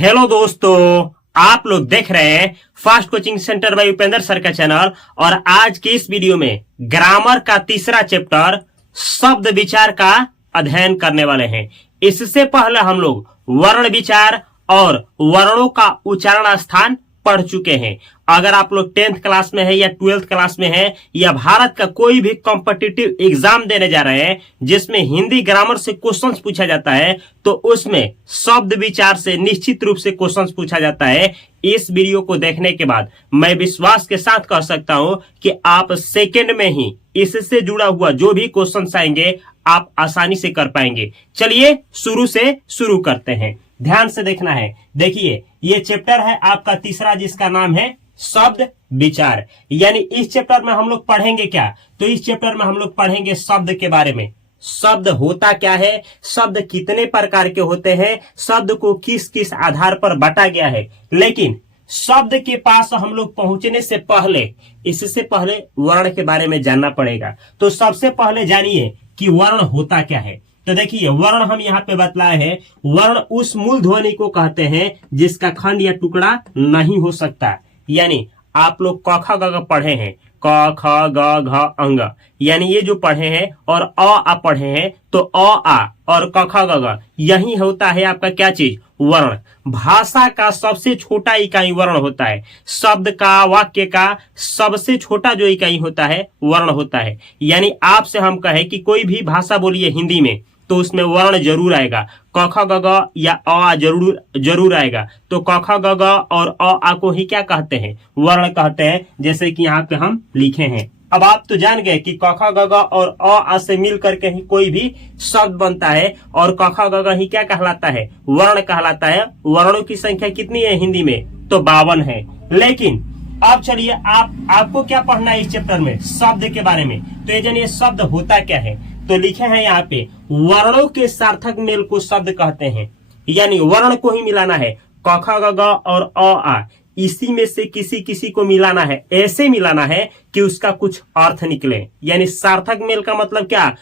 Hello दोस्तों, आप लोग देख रहे हैं fast coaching centre by Upendra sir का चैनल। और आज की इस वीडियो में ग्रामर का तीसरा चैप्टर शब्द विचार का अध्ययन करने वाले हैं। इससे पहले हम लोग वर्ण विचार और वर्णों का उच्चारण स्थान पढ़ चुके हैं। अगर आप लोग 10th क्लास में है या 12th क्लास में है या भारत का कोई भी कॉम्पिटिटिव एग्जाम देने जा रहे हैं जिसमें हिंदी ग्रामर से क्वेश्चंस पूछा जाता है, तो उसमें शब्द विचार से निश्चित रूप से क्वेश्चंस पूछा जाता है। इस वीडियो को देखने के बाद मैं विश्वास के साथ कह सकता हूं कि आप सेकंड में ही इससे जुड़ा हुआ जो भी क्वेश्चंस आएंगे आप आसानी से कर पाएंगे। चलिए शुरू से शुरू करते हैं। ध्यान से देखना है। देखिए, ये चैप्टर है आपका तीसरा, जिसका नाम है शब्द विचार। यानी इस चैप्टर में हम लोग पढ़ेंगे क्या? तो इस चैप्टर में हम लोग पढ़ेंगे शब्द के बारे में। शब्द होता क्या है, शब्द कितने प्रकार के होते हैं, शब्द को किस किस आधार पर बांटा गया है। लेकिन शब्द के पास हम लोग पहुंचने से पहले, इससे पहले वर्ण के बारे में जानना पड़ेगा। तो सबसे पहले जानिए कि वर्ण होता क्या है। तो देखिए, वर्ण हम यहाँ पे बतलाए हैं। वर्ण उस मूल ध्वनि को कहते हैं जिसका खंड या टुकड़ा नहीं हो सकता। यानी आप लोग क ख ग घ पढ़े हैं, क ख ग घ अंग, यानी ये जो पढ़े हैं, और अ आ पढ़े हैं, तो अ आ और क ख ग घ यही होता है आपका क्या चीज? वर्ण। भाषा का सबसे छोटा इकाई वर्ण होता है। शब्द का, वाक्य का सबसे छोटा जो इकाई होता है वर्ण होता है। यानी आपसे हम कहें कि कोई भी भाषा बोलिए हिंदी में, तो उसमें वर्ण जरूर आएगा। क ख ग घ या अ आ जरूर आएगा। तो क ख ग घ और अ आ को ही क्या कहते हैं? वर्ण कहते हैं। जैसे कि यहाँ पे हम लिखे हैं। अब आप तो जान गए कि क ख ग घ और अ आ से मिल करके ही कोई भी शब्द बनता है, और क ख ग घ ही क्या कहलाता है? वर्ण कहलाता है। वर्णों की संख्या कितनी है हिंदी में? तो 52 है। लेकिन अब चलिए आपको क्या पढ़ना है इस चैप्टर में? शब्द के बारे में। तो ये जानिए शब्द होता क्या है। तो लिखे हैं यहाँ पे, वर्णों के सार्थक मेल को शब्द कहते हैं। यानी वर्ण को ही मिलाना है, क ख ग घ और अ आ, इसी में से किसी किसी को मिलाना है। ऐसे मिलाना है कि उसका कुछ अर्थ निकले। यानी सार्थक मेल का मतलब क्या?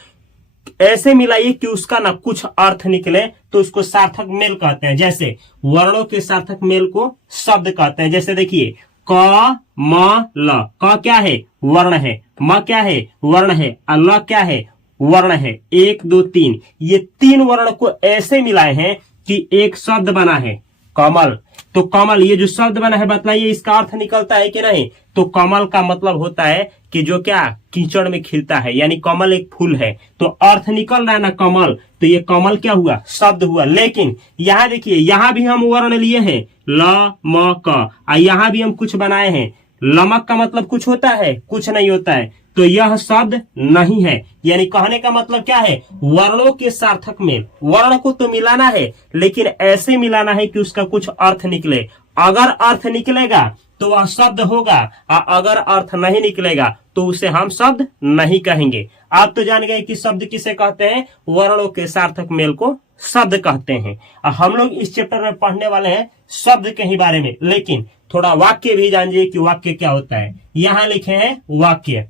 ऐसे मिलाइए कि उसका ना कुछ अर्थ निकले, तो उसको सार्थक मेल कहते हैं। जैसे वर्णों के सार्थक मेल को शब्द कहते हैं। जैसे देखिए, क म ल, क क्या है? वर्ण है। म क्या है? वर्ण है। ल क्या है? वर्ण है। 1 2 3, ये 3 वर्ण को ऐसे मिलाए हैं कि एक शब्द बना है, कमल। तो कमल, ये जो शब्द बना है, बतलाइए इसका अर्थ निकलता है कि नहीं? तो कमल का मतलब होता है कि जो क्या कीचड़ में खिलता है। यानी कमल एक फूल है, तो अर्थ निकल रहा है ना कमल, तो ये कमल क्या हुआ? शब्द हुआ। लेकिन यहाँ देखिए, यहाँ भी हम वर्ण लिए हैं, ल म क, यहाँ भी हम कुछ बनाए हैं। लमक का मतलब कुछ होता है? कुछ नहीं होता है। तो यह शब्द नहीं है। यानी कहने का मतलब क्या है? वर्णों के सार्थक मेल। वर्ण को तो मिलाना है, लेकिन ऐसे मिलाना है कि उसका कुछ अर्थ निकले। अगर अर्थ निकलेगा तो वह शब्द होगा, और अगर अर्थ नहीं निकलेगा तो उसे हम शब्द नहीं कहेंगे। आप तो जान गए कि शब्द किसे कहते हैं? वर्णों के सार्थक मेल को शब्द कहते हैं। हम लोग इस चैप्टर में पढ़ने वाले हैं शब्द के ही बारे में, लेकिन थोड़ा वाक्य भी जानिए कि वाक्य क्या होता है। यहाँ लिखे हैं वाक्य।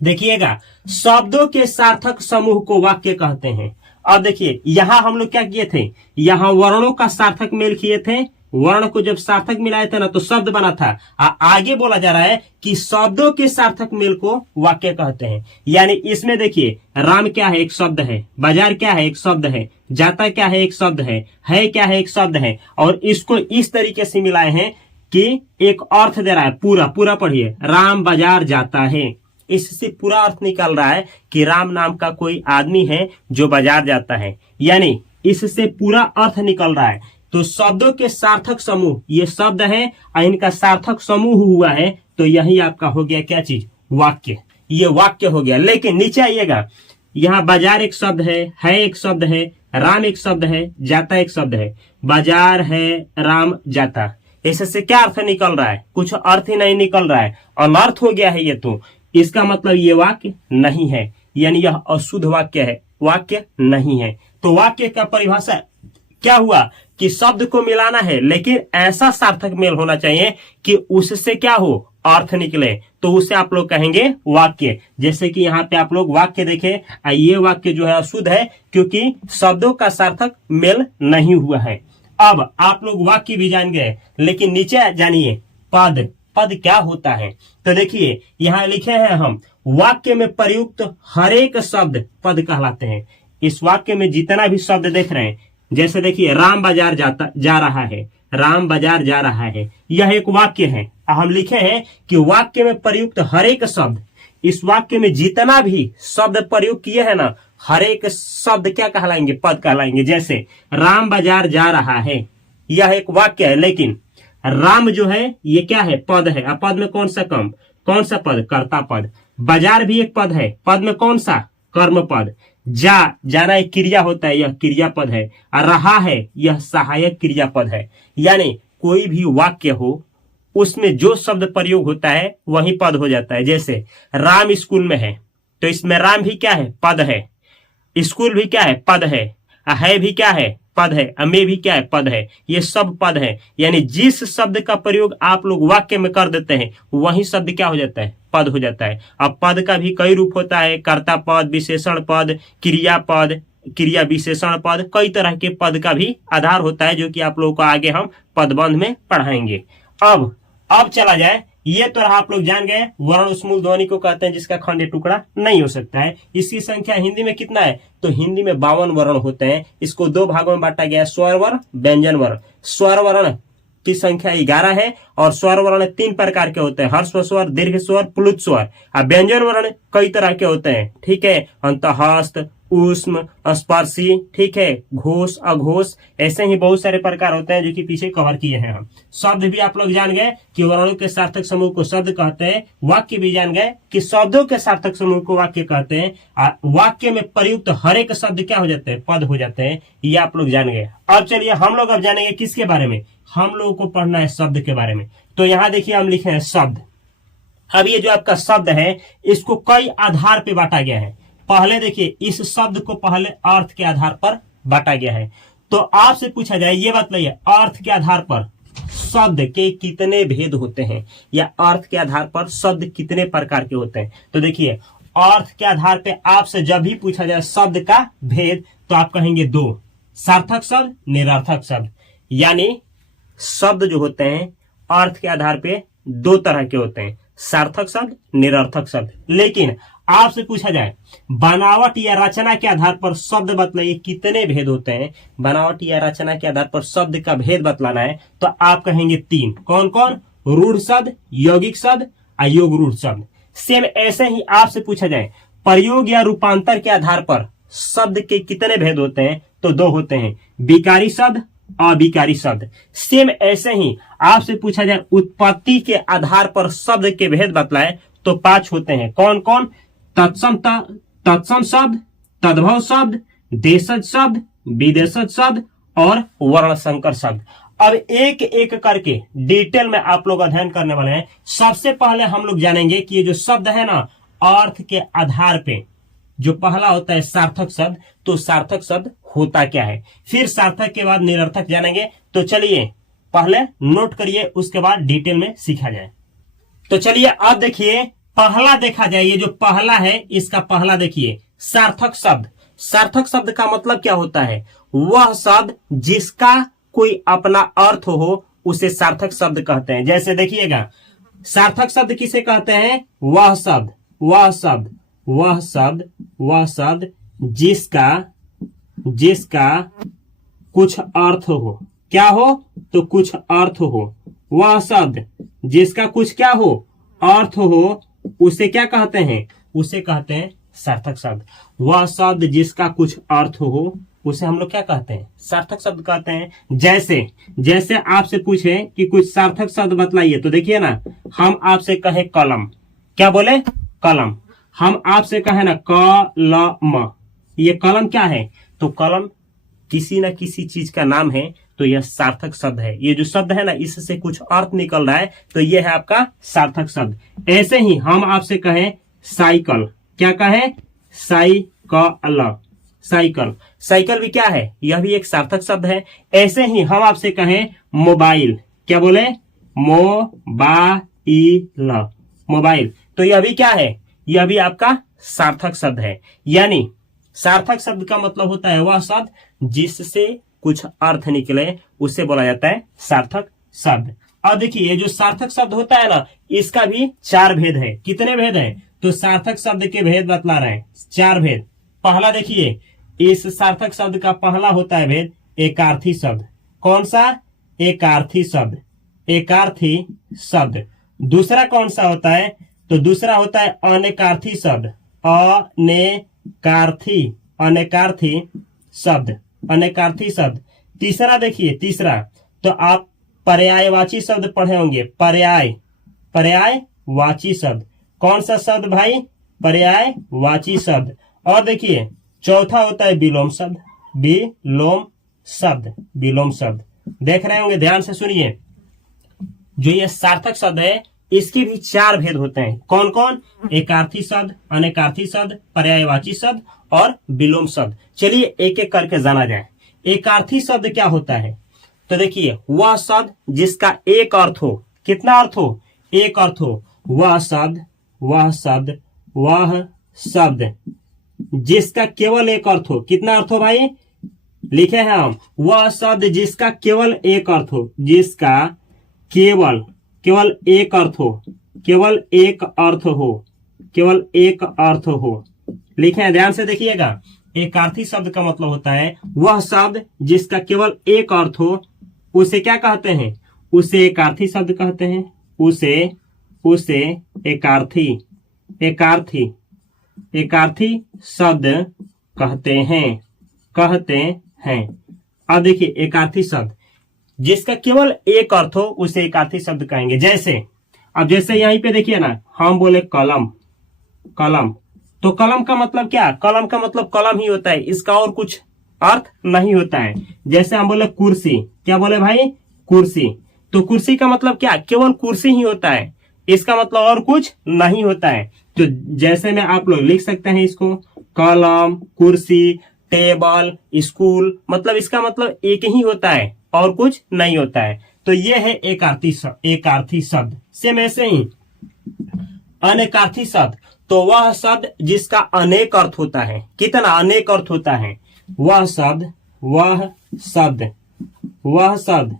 देखिएगा, शब्दों के सार्थक समूह को वाक्य कहते हैं। अब देखिए, यहाँ हम लोग क्या किए थे? यहाँ वर्णों का सार्थक मेल किए थे। वर्ण को जब सार्थक मिलाए थे ना, तो शब्द बना था। आगे बोला जा रहा है कि शब्दों के सार्थक मेल को वाक्य कहते हैं। यानी इसमें देखिए, राम क्या है? एक शब्द है। बाजार क्या है? एक शब्द है। जाता क्या है? एक शब्द है क्या है? एक शब्द है। और इसको इस तरीके से मिलाए हैं कि एक अर्थ दे रहा है। पूरा पढ़िए, राम बाजार जाता है। इससे पूरा अर्थ निकल रहा है कि राम नाम का कोई आदमी है जो बाजार जाता है। यानी इससे पूरा अर्थ निकल रहा है। तो शब्दों के सार्थक समूह, ये शब्द है और इनका सार्थक समूह हुआ है, तो यही आपका हो गया क्या चीज? वाक्य। ये वाक्य हो गया। लेकिन नीचे आइएगा, यहाँ बाजार एक शब्द है एक शब्द है, राम एक शब्द है, जाता एक शब्द है। बाजार है, राम जाता, इससे क्या अर्थ निकल रहा है? कुछ अर्थ ही नहीं निकल रहा है, अनर्थ हो गया है ये। तो इसका मतलब ये वाक्य नहीं है। यानी यह अशुद्ध वाक्य है, वाक्य नहीं है। तो वाक्य का परिभाषा क्या हुआ कि शब्द को मिलाना है, लेकिन ऐसा सार्थक मेल होना चाहिए कि उससे क्या हो? अर्थ निकले, तो उसे आप लोग कहेंगे वाक्य। जैसे कि यहाँ पे आप लोग वाक्य देखें, ये वाक्य जो है अशुद्ध है, क्योंकि शब्दों का सार्थक मेल नहीं हुआ है। अब आप लोग वाक्य भी जान गए, लेकिन नीचे जानिए पद। पद क्या होता है? तो देखिए यहां लिखे हैं हम, वाक्य में प्रयुक्त हर एक शब्द पद कहलाते हैं। इस वाक्य में जितना भी शब्द देख रहे हैं, जैसे देखिए राम बाजार जा रहा है, राम बाजार जा रहा है, यह एक वाक्य है। हम लिखे हैं कि वाक्य में प्रयुक्त हर एक शब्द, इस वाक्य में जितना भी शब्द प्रयोग किए हैं ना, हर एक शब्द क्या कहलाएंगे? पद कहलाएंगे। जैसे राम बाजार जा रहा है, यह एक वाक्य है, लेकिन राम जो है ये क्या है? पद है। अब पद में कौन सा पद? कर्ता पद। बाजार भी एक पद है, पद में कौन सा? कर्म पद। जाना एक क्रिया होता है, यह क्रिया पद है। और रहा है, यह सहायक क्रिया पद है। यानी कोई भी वाक्य हो, उसमें जो शब्द प्रयोग होता है वही पद हो जाता है। जैसे राम स्कूल में है, तो इसमें राम भी क्या है? पद है। स्कूल भी क्या है? पद है भी क्या है? पद है। में भी क्या है? पद है। ये सब पद है। यानी जिस शब्द का प्रयोग आप लोग वाक्य में कर देते हैं, वही शब्द क्या हो जाता है? पद हो जाता है। अब पद का भी कई रूप होता है, कर्ता पद, विशेषण पद, क्रिया पद, क्रिया विशेषण पद, कई तरह के पद का भी आधार होता है, जो कि आप लोगों को आगे हम पदबंध में पढ़ाएंगे। अब चला जाए, ये तो रहा, आप लोग जान गए वर्ण उस मूल ध्वनि को कहते हैं जिसका खंड टुकड़ा नहीं हो सकता है। इसकी संख्या हिंदी में कितना है? तो हिंदी में 52 वर्ण होते हैं। इसको दो भागों में बांटा गया है, स्वर वर्ण, व्यंजन वर्ण। स्वर वर्ण की संख्या 11 है और स्वर वर्ण 3 प्रकार के होते हैं, हर्ष स्वर, दीर्घ स्वर, प्लुत स्वर। और व्यंजन वर्ण कई तरह के होते हैं, ठीक है, अंतःस्थ, ऊष्म, स्पर्शी, ठीक है, घोष, अघोष, ऐसे ही बहुत सारे प्रकार होते हैं जो कि पीछे कवर किए हैं हम। शब्द भी आप लोग जान गए कि वर्णों के सार्थक समूह को शब्द कहते हैं। वाक्य भी जान गए कि शब्दों के सार्थक समूह को वाक्य कहते हैं। वाक्य में प्रयुक्त हर एक शब्द क्या हो जाते हैं? पद हो जाते हैं। ये आप लोग जान गए। अब चलिए हम लोग अब जानेंगे किसके बारे में? हम लोगों को पढ़ना है शब्द के बारे में। तो यहाँ देखिए हम लिखे हैं शब्द। अब ये जो आपका शब्द है, इसको कई आधार पे बांटा गया है। पहले देखिए, इस शब्द को पहले अर्थ के आधार पर बांटा गया है। तो आपसे पूछा जाए, ये बताइए अर्थ के आधार पर शब्द के कितने भेद होते हैं, या अर्थ के आधार पर शब्द कितने प्रकार के होते हैं? तो देखिए, अर्थ के आधार पे आपसे जब भी पूछा जाए शब्द का भेद, तो आप कहेंगे 2, सार्थक शब्द, निरर्थक शब्द। यानी शब्द जो होते हैं अर्थ के आधार पे 2 तरह के होते हैं, सार्थक शब्द, निरर्थक शब्द। लेकिन आपसे पूछा जाए बनावट या रचना के आधार पर शब्द बतलाइए कितने भेद होते हैं, बनावट या रचना के आधार पर शब्द का भेद बतलाना है, तो आप कहेंगे 3। कौन कौन? रूढ़ शब्द, यौगिक शब्द, अयोग रूढ़ शब्द। सेम ऐसे ही आपसे पूछा जाए प्रयोग या रूपांतर के आधार पर शब्द के कितने भेद होते हैं, तो 2 होते हैं, विकारी शब्द, अविकारी शब्द। सेम ऐसे ही आपसे पूछा जाए उत्पत्ति के आधार पर शब्द के भेद बतलाए, तो 5 होते हैं। कौन कौन? तत्सम शब्द, तद्भव शब्द, देशज शब्द, विदेशज शब्द और वर्ण संकर शब्द। अब एक एक करके डिटेल में आप लोग अध्ययन करने वाले हैं। सबसे पहले हम लोग जानेंगे कि ये जो शब्द है ना, अर्थ के आधार पे जो पहला होता है सार्थक शब्द, तो सार्थक शब्द होता क्या है। फिर सार्थक के बाद निरर्थक जानेंगे। तो चलिए पहले नोट करिए, उसके बाद डिटेल में सीखा जाए। तो चलिए अब देखिए, पहला देखा जाए, ये जो पहला है इसका पहला देखिए, सार्थक शब्द। सार्थक शब्द का मतलब क्या होता है? वह शब्द जिसका कोई अपना अर्थ हो, उसे सार्थक शब्द कहते हैं। जैसे देखिएगा, सार्थक शब्द किसे कहते हैं? वह शब्द, वह शब्द, वह शब्द, वह शब्द जिसका कुछ अर्थ हो। क्या हो? तो कुछ अर्थ हो। वह शब्द जिसका कुछ क्या हो? अर्थ हो, उसे क्या कहते हैं? उसे कहते हैं सार्थक शब्द। वह शब्द जिसका कुछ अर्थ हो, उसे हम लोग क्या कहते हैं? सार्थक शब्द कहते हैं। जैसे आपसे पूछे कि कुछ सार्थक शब्द बतलाइए, तो देखिए ना, हम आपसे कहें कलम, क्या बोले? कलम। हम आपसे कहें ना कलम, ये कलम क्या है? तो कलम किसी न किसी चीज का नाम है, तो यह सार्थक शब्द है। ये जो शब्द है ना, इससे कुछ अर्थ निकल रहा है, तो यह है आपका सार्थक शब्द। ऐसे ही हम आपसे कहें साइकिल, क्या कहें? Cycle, cycle. साइकिल भी क्या है? यह भी एक सार्थक शब्द है। ऐसे ही हम आपसे कहें मोबाइल, क्या बोले? मोबाइल, मोबाइल, तो यह भी क्या है? यह भी आपका सार्थक शब्द है। यानी सार्थक शब्द का मतलब होता है वह शब्द जिससे कुछ अर्थ निकले उसे बोला जाता है सार्थक शब्द। अब देखिए ये जो सार्थक शब्द होता है ना, इसका भी 4 भेद है। कितने भेद है? तो सार्थक शब्द के भेद बतला रहे हैं, 4 भेद। पहला देखिए, इस सार्थक शब्द का पहला होता है भेद एकार्थी शब्द। कौन सा? एकार्थी शब्द, एकार्थी शब्द। दूसरा कौन सा होता है? तो दूसरा होता है अनेकार्थी शब्द, अनेकार्थी, अनेकार्थी शब्द, अनेकार्थी शब्द। तीसरा देखिए, तीसरा तो आप पर्यायवाची शब्द पढ़े होंगे, पर्याय, पर्यायवाची शब्द। कौन सा शब्द भाई? पर्यायवाची शब्द। और देखिए चौथा होता है विलोम शब्द, विलोम शब्द, विलोम शब्द। देख रहे होंगे, ध्यान से सुनिए। जो ये सार्थक शब्द है इसके भी 4 भेद होते हैं। कौन कौन? एकार्थी शब्द, अनेकार्थी शब्द, पर्यायवाची शब्द और विलोम शब्द। चलिए एक एक करके जाना जाए। एकार्थी शब्द क्या होता है? तो देखिए, वह शब्द जिसका एक अर्थ हो। कितना अर्थ हो? एक अर्थ हो। वह शब्द, वह शब्द, वह शब्द जिसका केवल एक अर्थ हो। कितना अर्थ हो भाई? लिखे हैं हम, वह शब्द जिसका केवल एक अर्थ हो, जिसका केवल एक अर्थ हो, केवल एक अर्थ हो, केवल एक अर्थ हो। लिखे हैं, ध्यान से देखिएगा। एकार्थी शब्द का मतलब होता है वह शब्द जिसका केवल एक अर्थ हो, उसे क्या कहते हैं? उसे एकार्थी शब्द कहते हैं। उसे एकार्थी, एकार्थी, एकार्थी शब्द कहते हैं। अब देखिए, एकार्थी शब्द जिसका केवल एक अर्थ हो उसे एकार्थी शब्द कहेंगे। जैसे अब जैसे यहीं पे देखिए ना, हम बोले कलम, कलम, तो कलम का मतलब क्या? कलम का मतलब कलम ही होता है, इसका और कुछ अर्थ नहीं होता है। जैसे हम बोले कुर्सी, क्या बोले भाई? कुर्सी, तो कुर्सी का मतलब क्या? केवल कुर्सी ही होता है, इसका मतलब और कुछ नहीं होता है। तो जैसे में आप लोग लिख सकते हैं इसको, कलम, कुर्सी, टेबल, स्कूल, मतलब इसका मतलब एक ही होता है और कुछ नहीं होता है। तो ये है एकार्थी शब्द। सेम ऐसे ही अनेकार्थी शब्द, तो वह शब्द जिसका अनेक अर्थ होता है। कितना? अनेक अर्थ होता है। वह शब्द, वह शब्द, वह शब्द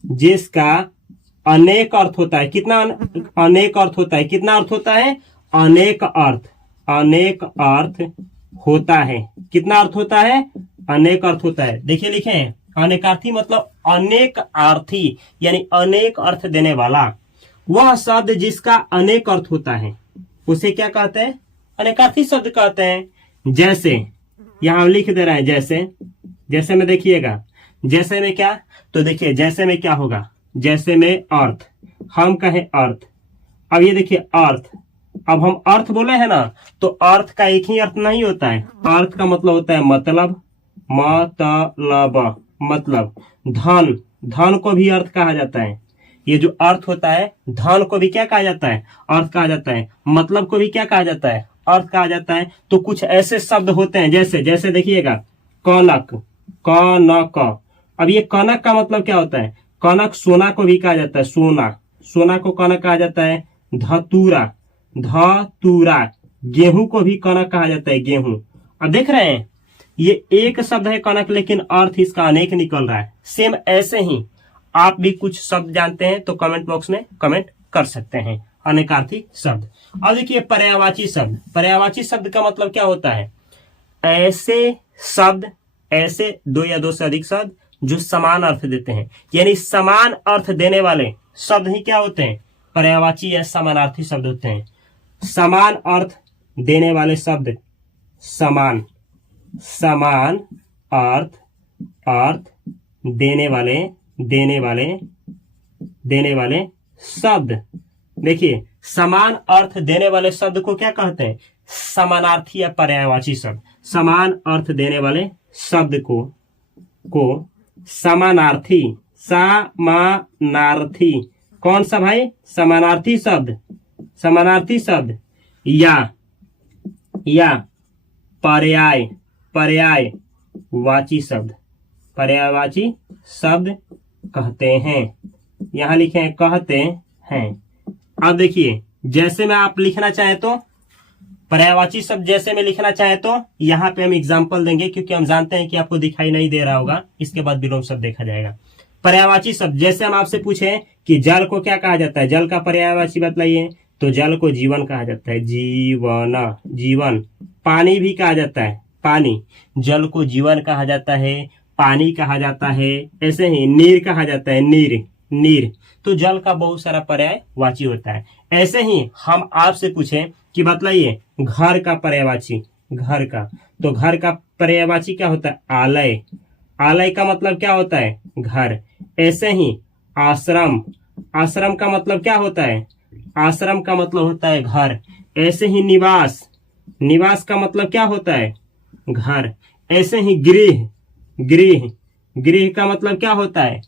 जिसका अनेक अर्थ होता है। कितना अनेक अर्थ होता है? कितना अर्थ होता है? अनेक अर्थ, अनेक अर्थ होता है। कितना अर्थ होता है? अनेक अर्थ होता है। देखिए लिखे हैं, अनेकार्थी मतलब अनेक अर्थी, यानी अनेक अर्थ देने वाला। वह शब्द जिसका अनेक अर्थ होता है उसे क्या कहते हैं? अनेकार्थी शब्द कहते हैं। जैसे यहां लिख दे रहे हैं, जैसे में देखिएगा, जैसे में क्या? तो देखिए जैसे में क्या होगा? जैसे में अर्थ, हम कहें अर्थ। अब ये देखिए अर्थ, अब हम अर्थ बोले हैं ना, तो अर्थ का एक ही अर्थ नहीं होता है। अर्थ का मतलब होता है मतलब, मतलब। धन, धन को भी अर्थ कहा जाता है। ये जो अर्थ होता है, धन को भी क्या कहा जाता है? अर्थ कहा जाता है। मतलब को भी क्या कहा जाता है? अर्थ कहा जाता है। तो कुछ ऐसे शब्द होते हैं, जैसे देखिएगा, कनक, कनक। अब ये कनक का मतलब क्या होता है? कनक सोना को भी कहा जाता है, सोना, सोना को कनक कहा जाता है। धतूरा, धतूरा, गेहूं को भी कनक कहा जाता है, गेहूं। अब देख रहे हैं, ये एक शब्द है कनक, लेकिन अर्थ इसका अनेक निकल रहा है। सेम ऐसे ही आप भी कुछ शब्द जानते हैं तो कमेंट बॉक्स में कमेंट कर सकते हैं। अनेकार्थी शब्द। अब देखिए पर्यायवाची शब्द। पर्यायवाची शब्द का मतलब क्या होता है? ऐसे शब्द, ऐसे 2 या 2 से अधिक शब्द जो समान अर्थ देते हैं, यानी समान अर्थ देने वाले शब्द ही क्या होते हैं? पर्यायवाची या समानार्थी शब्द होते हैं। समान अर्थ देने वाले शब्द, समान अर्थ देने वाले शब्द। देखिए समान अर्थ देने वाले शब्द को क्या कहते हैं? समानार्थी या पर्यायवाची शब्द। समान अर्थ देने वाले शब्द को समानार्थी, समानार्थी। कौन सा भाई? समानार्थी शब्द, समानार्थी शब्द या पर्यायवाची शब्द, पर्यायवाची शब्द कहते हैं। यहां लिखे हैं कहते हैं। अब देखिए जैसे में आप लिखना चाहे तो पर्यायवाची शब्द जैसे में लिखना चाहे तो यहाँ पे हम एग्जाम्पल देंगे, क्योंकि हम जानते हैं कि आपको दिखाई नहीं दे रहा होगा, इसके बाद विलोम शब्द देखा जाएगा। पर्यायवाची शब्द जैसे हम आपसे पूछे कि जल को क्या कहा जाता है, जल का पर्यायवाची बतलाइए, तो जल को जीवन कहा जाता है, जीवन, जीवन। पानी भी कहा जाता है, पानी, जल को जीवन कहा जाता है, पानी कहा जाता है। ऐसे ही नीर कहा जाता है, नीर, नीर। तो जल का बहुत सारा पर्यायवाची होता है। ऐसे ही हम आपसे पूछे कि बतलाइए घर का पर्यायवाची, घर का, तो घर का पर्यायवाची क्या होता है, आलय, आलय का मतलब क्या होता है, घर। ऐसे ही आश्रम, आश्रम का मतलब क्या होता है, आश्रम का मतलब होता है घर। ऐसे ही निवास, निवास का मतलब क्या होता है, घर। ऐसे ही गृह, गृह, गृह का मतलब क्या होता है,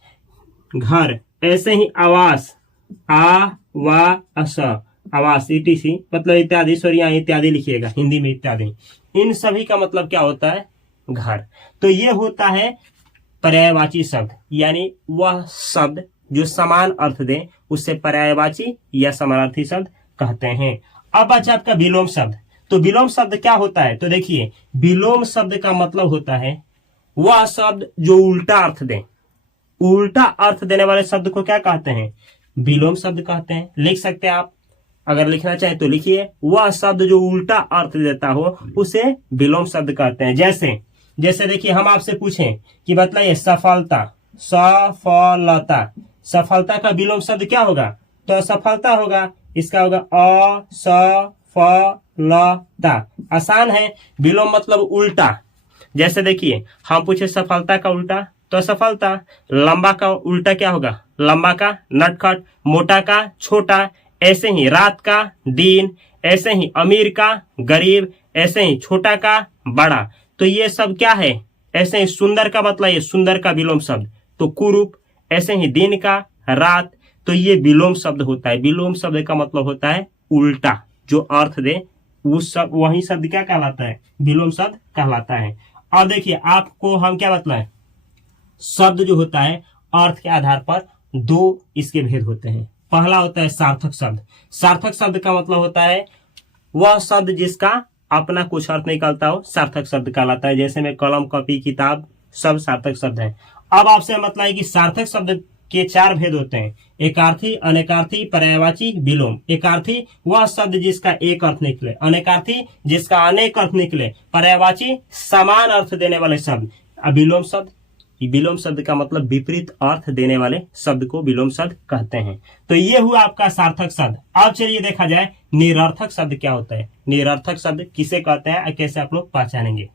घर। ऐसे ही आवास, आ वा अस, आवास, ईटीसी मतलब इत्यादि, सॉरी यहाँ इत्यादि लिखिएगा, हिंदी में इत्यादि। इन सभी का मतलब क्या होता है, घर। तो ये होता है पर्यायवाची शब्द, यानी वह शब्द जो समान अर्थ दे उससे पर्यायवाची या समानार्थी शब्द कहते हैं। अब बचा आपका विलोम शब्द। तो विलोम शब्द क्या होता है, तो देखिए विलोम शब्द का मतलब होता है वह शब्द जो उल्टा अर्थ दे। उल्टा अर्थ देने वाले शब्द को क्या कहते हैं, विलोम शब्द कहते हैं। लिख सकते हैं आप, अगर लिखना चाहे तो लिखिए, वह शब्द जो उल्टा अर्थ देता हो उसे विलोम शब्द कहते हैं। जैसे जैसे देखिए हम आपसे पूछें कि बतलाइए सफलता, सफलता, सफलता का विलोम शब्द क्या होगा, तो असफलता होगा, इसका होगा असफलता। आसान है, विलोम मतलब उल्टा। जैसे देखिए हम पूछे सफलता का उल्टा, तो असफलता। लंबा का उल्टा क्या होगा, लंबा का नटखट, मोटा का छोटा। ऐसे ही रात का दिन, ऐसे ही अमीर का गरीब, ऐसे ही छोटा का बड़ा। तो ये सब क्या है, ऐसे ही सुंदर का मतलब ये सुंदर का विलोम शब्द, तो कुरूप। ऐसे ही दिन का रात, तो ये विलोम शब्द होता है। विलोम शब्द का मतलब होता है उल्टा, जो अर्थ दे उस सब, वही शब्द क्या कहलाता है, विलोम शब्द कहलाता है। अब देखिए आपको हम क्या बतलाएं, शब्द जो होता है अर्थ के आधार पर दो इसके भेद होते हैं। पहला होता है सार्थक शब्द। सार्थक शब्द का मतलब होता है वह शब्द जिसका अपना कुछ अर्थ निकलता हो, सार्थक शब्द कहलाता है। जैसे में कलम, कॉपी, किताब सब सार्थक शब्द हैं। अब आपसे मतलब है कि सार्थक शब्द के चार भेद होते हैं, एकार्थी, अनेकार्थी, पर्यायवाची, विलोम। एकार्थी वह शब्द जिसका एक अर्थ निकले, अनेकार्थी जिसका अनेक अर्थ निकले, पर्यायवाची समान अर्थ देने वाले शब्द। विलोम शब्द, विलोम शब्द का मतलब विपरीत अर्थ देने वाले शब्द को विलोम शब्द कहते हैं। तो ये हुआ आपका सार्थक शब्द। अब चलिए देखा जाए निरर्थक शब्द क्या होता है। निरर्थक शब्द किसे कहते हैं और कैसे आप लोग पहचानेंगे।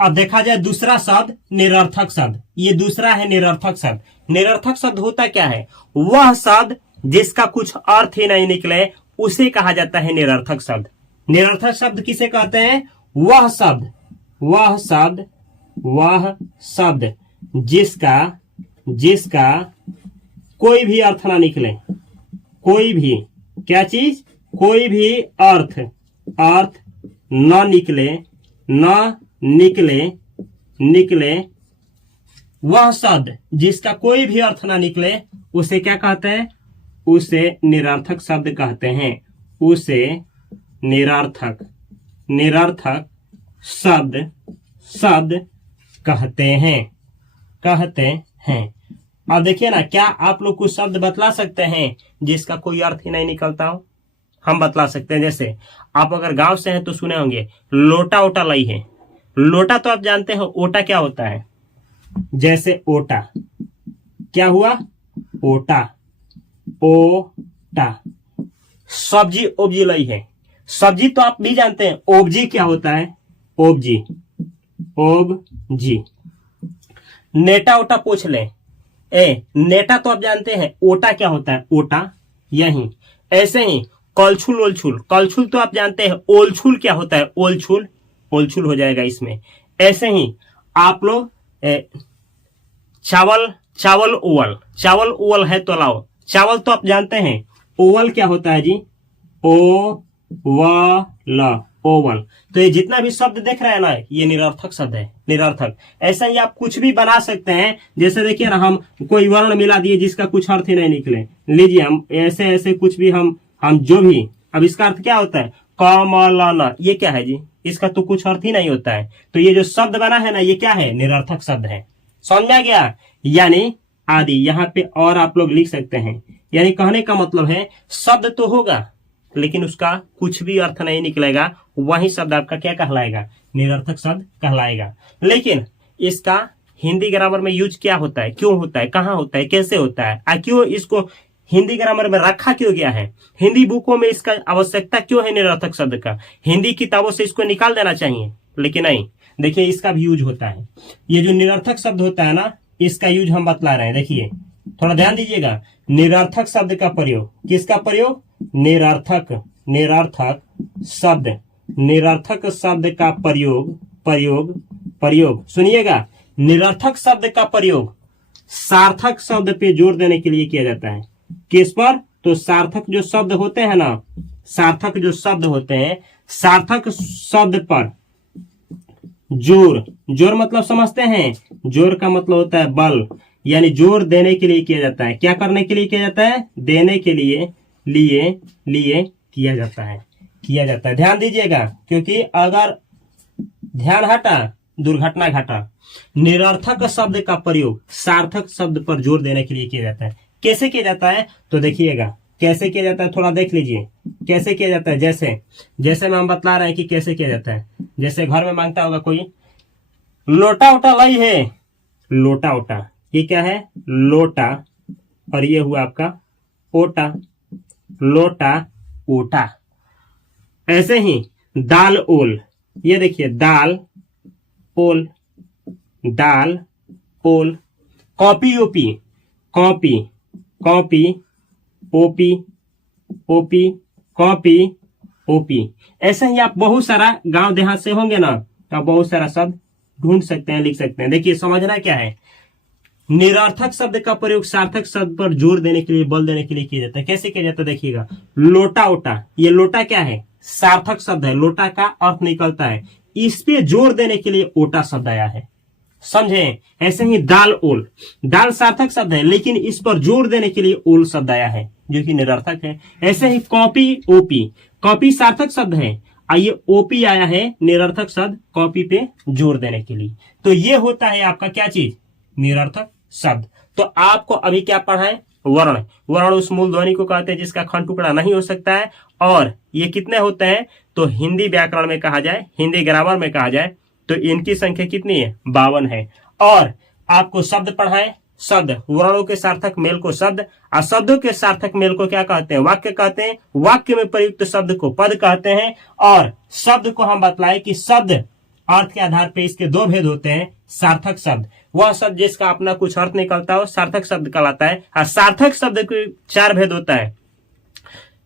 अब देखा जाए दूसरा शब्द निरर्थक शब्द। ये दूसरा है निरर्थक शब्द। निरर्थक शब्द होता क्या है, वह शब्द जिसका कुछ अर्थ ही नहीं निकले उसे कहा जाता है निरर्थक शब्द। निरर्थक शब्द किसे कहते हैं, वह शब्द, वह शब्द, वह शब्द जिसका कोई भी अर्थ ना निकले, कोई भी क्या चीज, कोई भी अर्थ न निकले, वह शब्द जिसका कोई भी अर्थ ना निकले उसे क्या कहते हैं, उसे निरर्थक शब्द कहते हैं। उसे निरर्थक शब्द कहते हैं। अब देखिए ना, क्या आप लोग कुछ शब्द बतला सकते हैं जिसका कोई अर्थ ही नहीं निकलता हो। हम बतला सकते हैं। जैसे आप अगर गांव से हैं तो सुने होंगे लोटा ओटा लाई है। लोटा तो आप जानते हो, ओटा क्या होता है। जैसे ओटा क्या हुआ, ओटा, ओटा। सब्जी ओब्जी लाई है। सब्जी तो आप भी जानते हैं, ओब्जी क्या होता है, ओब्जी, ओब्जी। नेटा ओटा पूछ ले, नेटा तो आप जानते हैं, ओटा क्या होता है, ओटा। यही ऐसे ही कलछुल ओलछुल, कलछुल तो आप जानते हैं, ओलछुल क्या होता है, ओलछुल, ओलछुल हो जाएगा इसमें। ऐसे ही आप लोग चावल ओवल, चावल ओवल है तो लाओ। चावल तो आप जानते हैं, ओवल क्या होता है जी, ओवल, ओवल। तो ये जितना भी शब्द देख रहे हैं ना, ये निरर्थक शब्द है, निरर्थक। ऐसा ही आप कुछ भी बना सकते हैं। जैसे देखिए ना, हम कोई वर्ण मिला दिए जिसका कुछ अर्थ ही नहीं निकले। लीजिए हम ऐसे ऐसे कुछ भी हम जो भी, अब इसका अर्थ क्या होता है, कमलन, ये क्या है जी? इसका तो कुछ अर्थ ही नहीं होता है। तो ये जो शब्द बना है ना, ये क्या है? निरर्थक शब्द है। समझा गया? यानी आदि, यहाँ पे और आप लोग लिख सकते हैं। यानी कहने का मतलब है शब्द तो होगा लेकिन उसका कुछ भी अर्थ नहीं निकलेगा, वही शब्द आपका क्या कहलाएगा? निरर्थक शब्द कहलाएगा। लेकिन इसका हिंदी ग्रामर में यूज क्या होता है, क्यों होता है, कहाँ होता है, कैसे होता है, क्यों इसको हिंदी ग्रामर में रखा क्यों गया है, हिंदी बुकों में इसका आवश्यकता क्यों है निरर्थक शब्द का? हिंदी किताबों से इसको निकाल देना चाहिए, लेकिन नहीं। देखिए इसका भी यूज होता है। ये जो निरर्थक शब्द होता है ना, इसका यूज हम बतला रहे हैं। देखिए थोड़ा ध्यान दीजिएगा। निरर्थक शब्द का प्रयोग, किसका प्रयोग? निरर्थक, निरर्थक शब्द, निरर्थक शब्द का प्रयोग, प्रयोग, प्रयोग। सुनिएगा, निरर्थक शब्द का प्रयोग सार्थक शब्द पे जोर देने के लिए किया जाता है। किस पर? तो सार्थक जो शब्द होते हैं ना, सार्थक जो शब्द होते हैं, सार्थक शब्द पर जोर, जोर मतलब समझते हैं? जोर का मतलब होता है बल, यानी जोर देने के लिए किया जाता है। क्या करने के लिए किया जाता है? देने के लिए, लिए किया जाता है, किया जाता है। ध्यान दीजिएगा, क्योंकि अगर ध्यान हटा दुर्घटना घटा। निरर्थक शब्द का प्रयोग सार्थक शब्द पर जोर देने के लिए किया जाता है। कैसे किया जाता है? तो देखिएगा कैसे किया जाता है, थोड़ा देख लीजिए कैसे किया जाता है। जैसे जैसे में हम बतला रहे हैं कि कैसे किया जाता है। जैसे घर में मांगता होगा कोई, लोटा ओटा लाई है, लोटा ओटा, ये क्या है? लोटा, और ये हुआ आपका ओटा, लोटा ओटा। ऐसे ही दाल ओल, ये देखिए दाल ओल, दाल ओल। Copy OP, copy, copy OP, OP, copy OP. ऐसे ही आप बहुत सारा गांव देहात से होंगे ना, तो आप बहुत सारा शब्द ढूंढ सकते हैं, लिख सकते हैं। देखिए समझना क्या है, निरर्थक शब्द का प्रयोग सार्थक शब्द पर जोर देने के लिए, बल देने के लिए किया जाता है। कैसे किया जाता है? देखिएगा, लोटा ओटा, ये लोटा क्या है? सार्थक शब्द है, लोटा का अर्थ निकलता है, इस पे जोर देने के लिए ओटा शब्द आया है। समझे? ऐसे ही दाल ओल, दाल सार्थक शब्द है लेकिन इस पर जोर देने के लिए ओल शब्द आया है जो कि निरर्थक है। ऐसे ही कॉपी ओपी, कॉपी सार्थक शब्द है, आइए ओपी आया है निरर्थक शब्द, कॉपी पे जोर देने के लिए। तो ये होता है आपका क्या चीज? निरर्थक शब्द। तो आपको अभी क्या पढ़ा है? वर्ण। वर्ण उस मूल ध्वनि को कहते हैं जिसका खंड टुकड़ा नहीं हो सकता है। और ये कितने होते हैं? तो हिंदी व्याकरण में कहा जाए, हिंदी ग्रामर में कहा जाए तो इनकी संख्या कितनी है? 52 है। और आपको शब्द पढ़ाए, शब्द, वर्णों के सार्थक मेल को शब्द, और शब्दों के सार्थक मेल को क्या कहते हैं? वाक्य कहते हैं। वाक्य में प्रयुक्त शब्द को पद कहते हैं। और शब्द को हम बतलाए कि शब्द अर्थ के आधार पर इसके दो भेद होते हैं। सार्थक शब्द, वह शब्द जिसका अपना कुछ अर्थ निकलता हो, सार्थक शब्द कहलाता है। और सार्थक शब्द के 4 भेद होता है।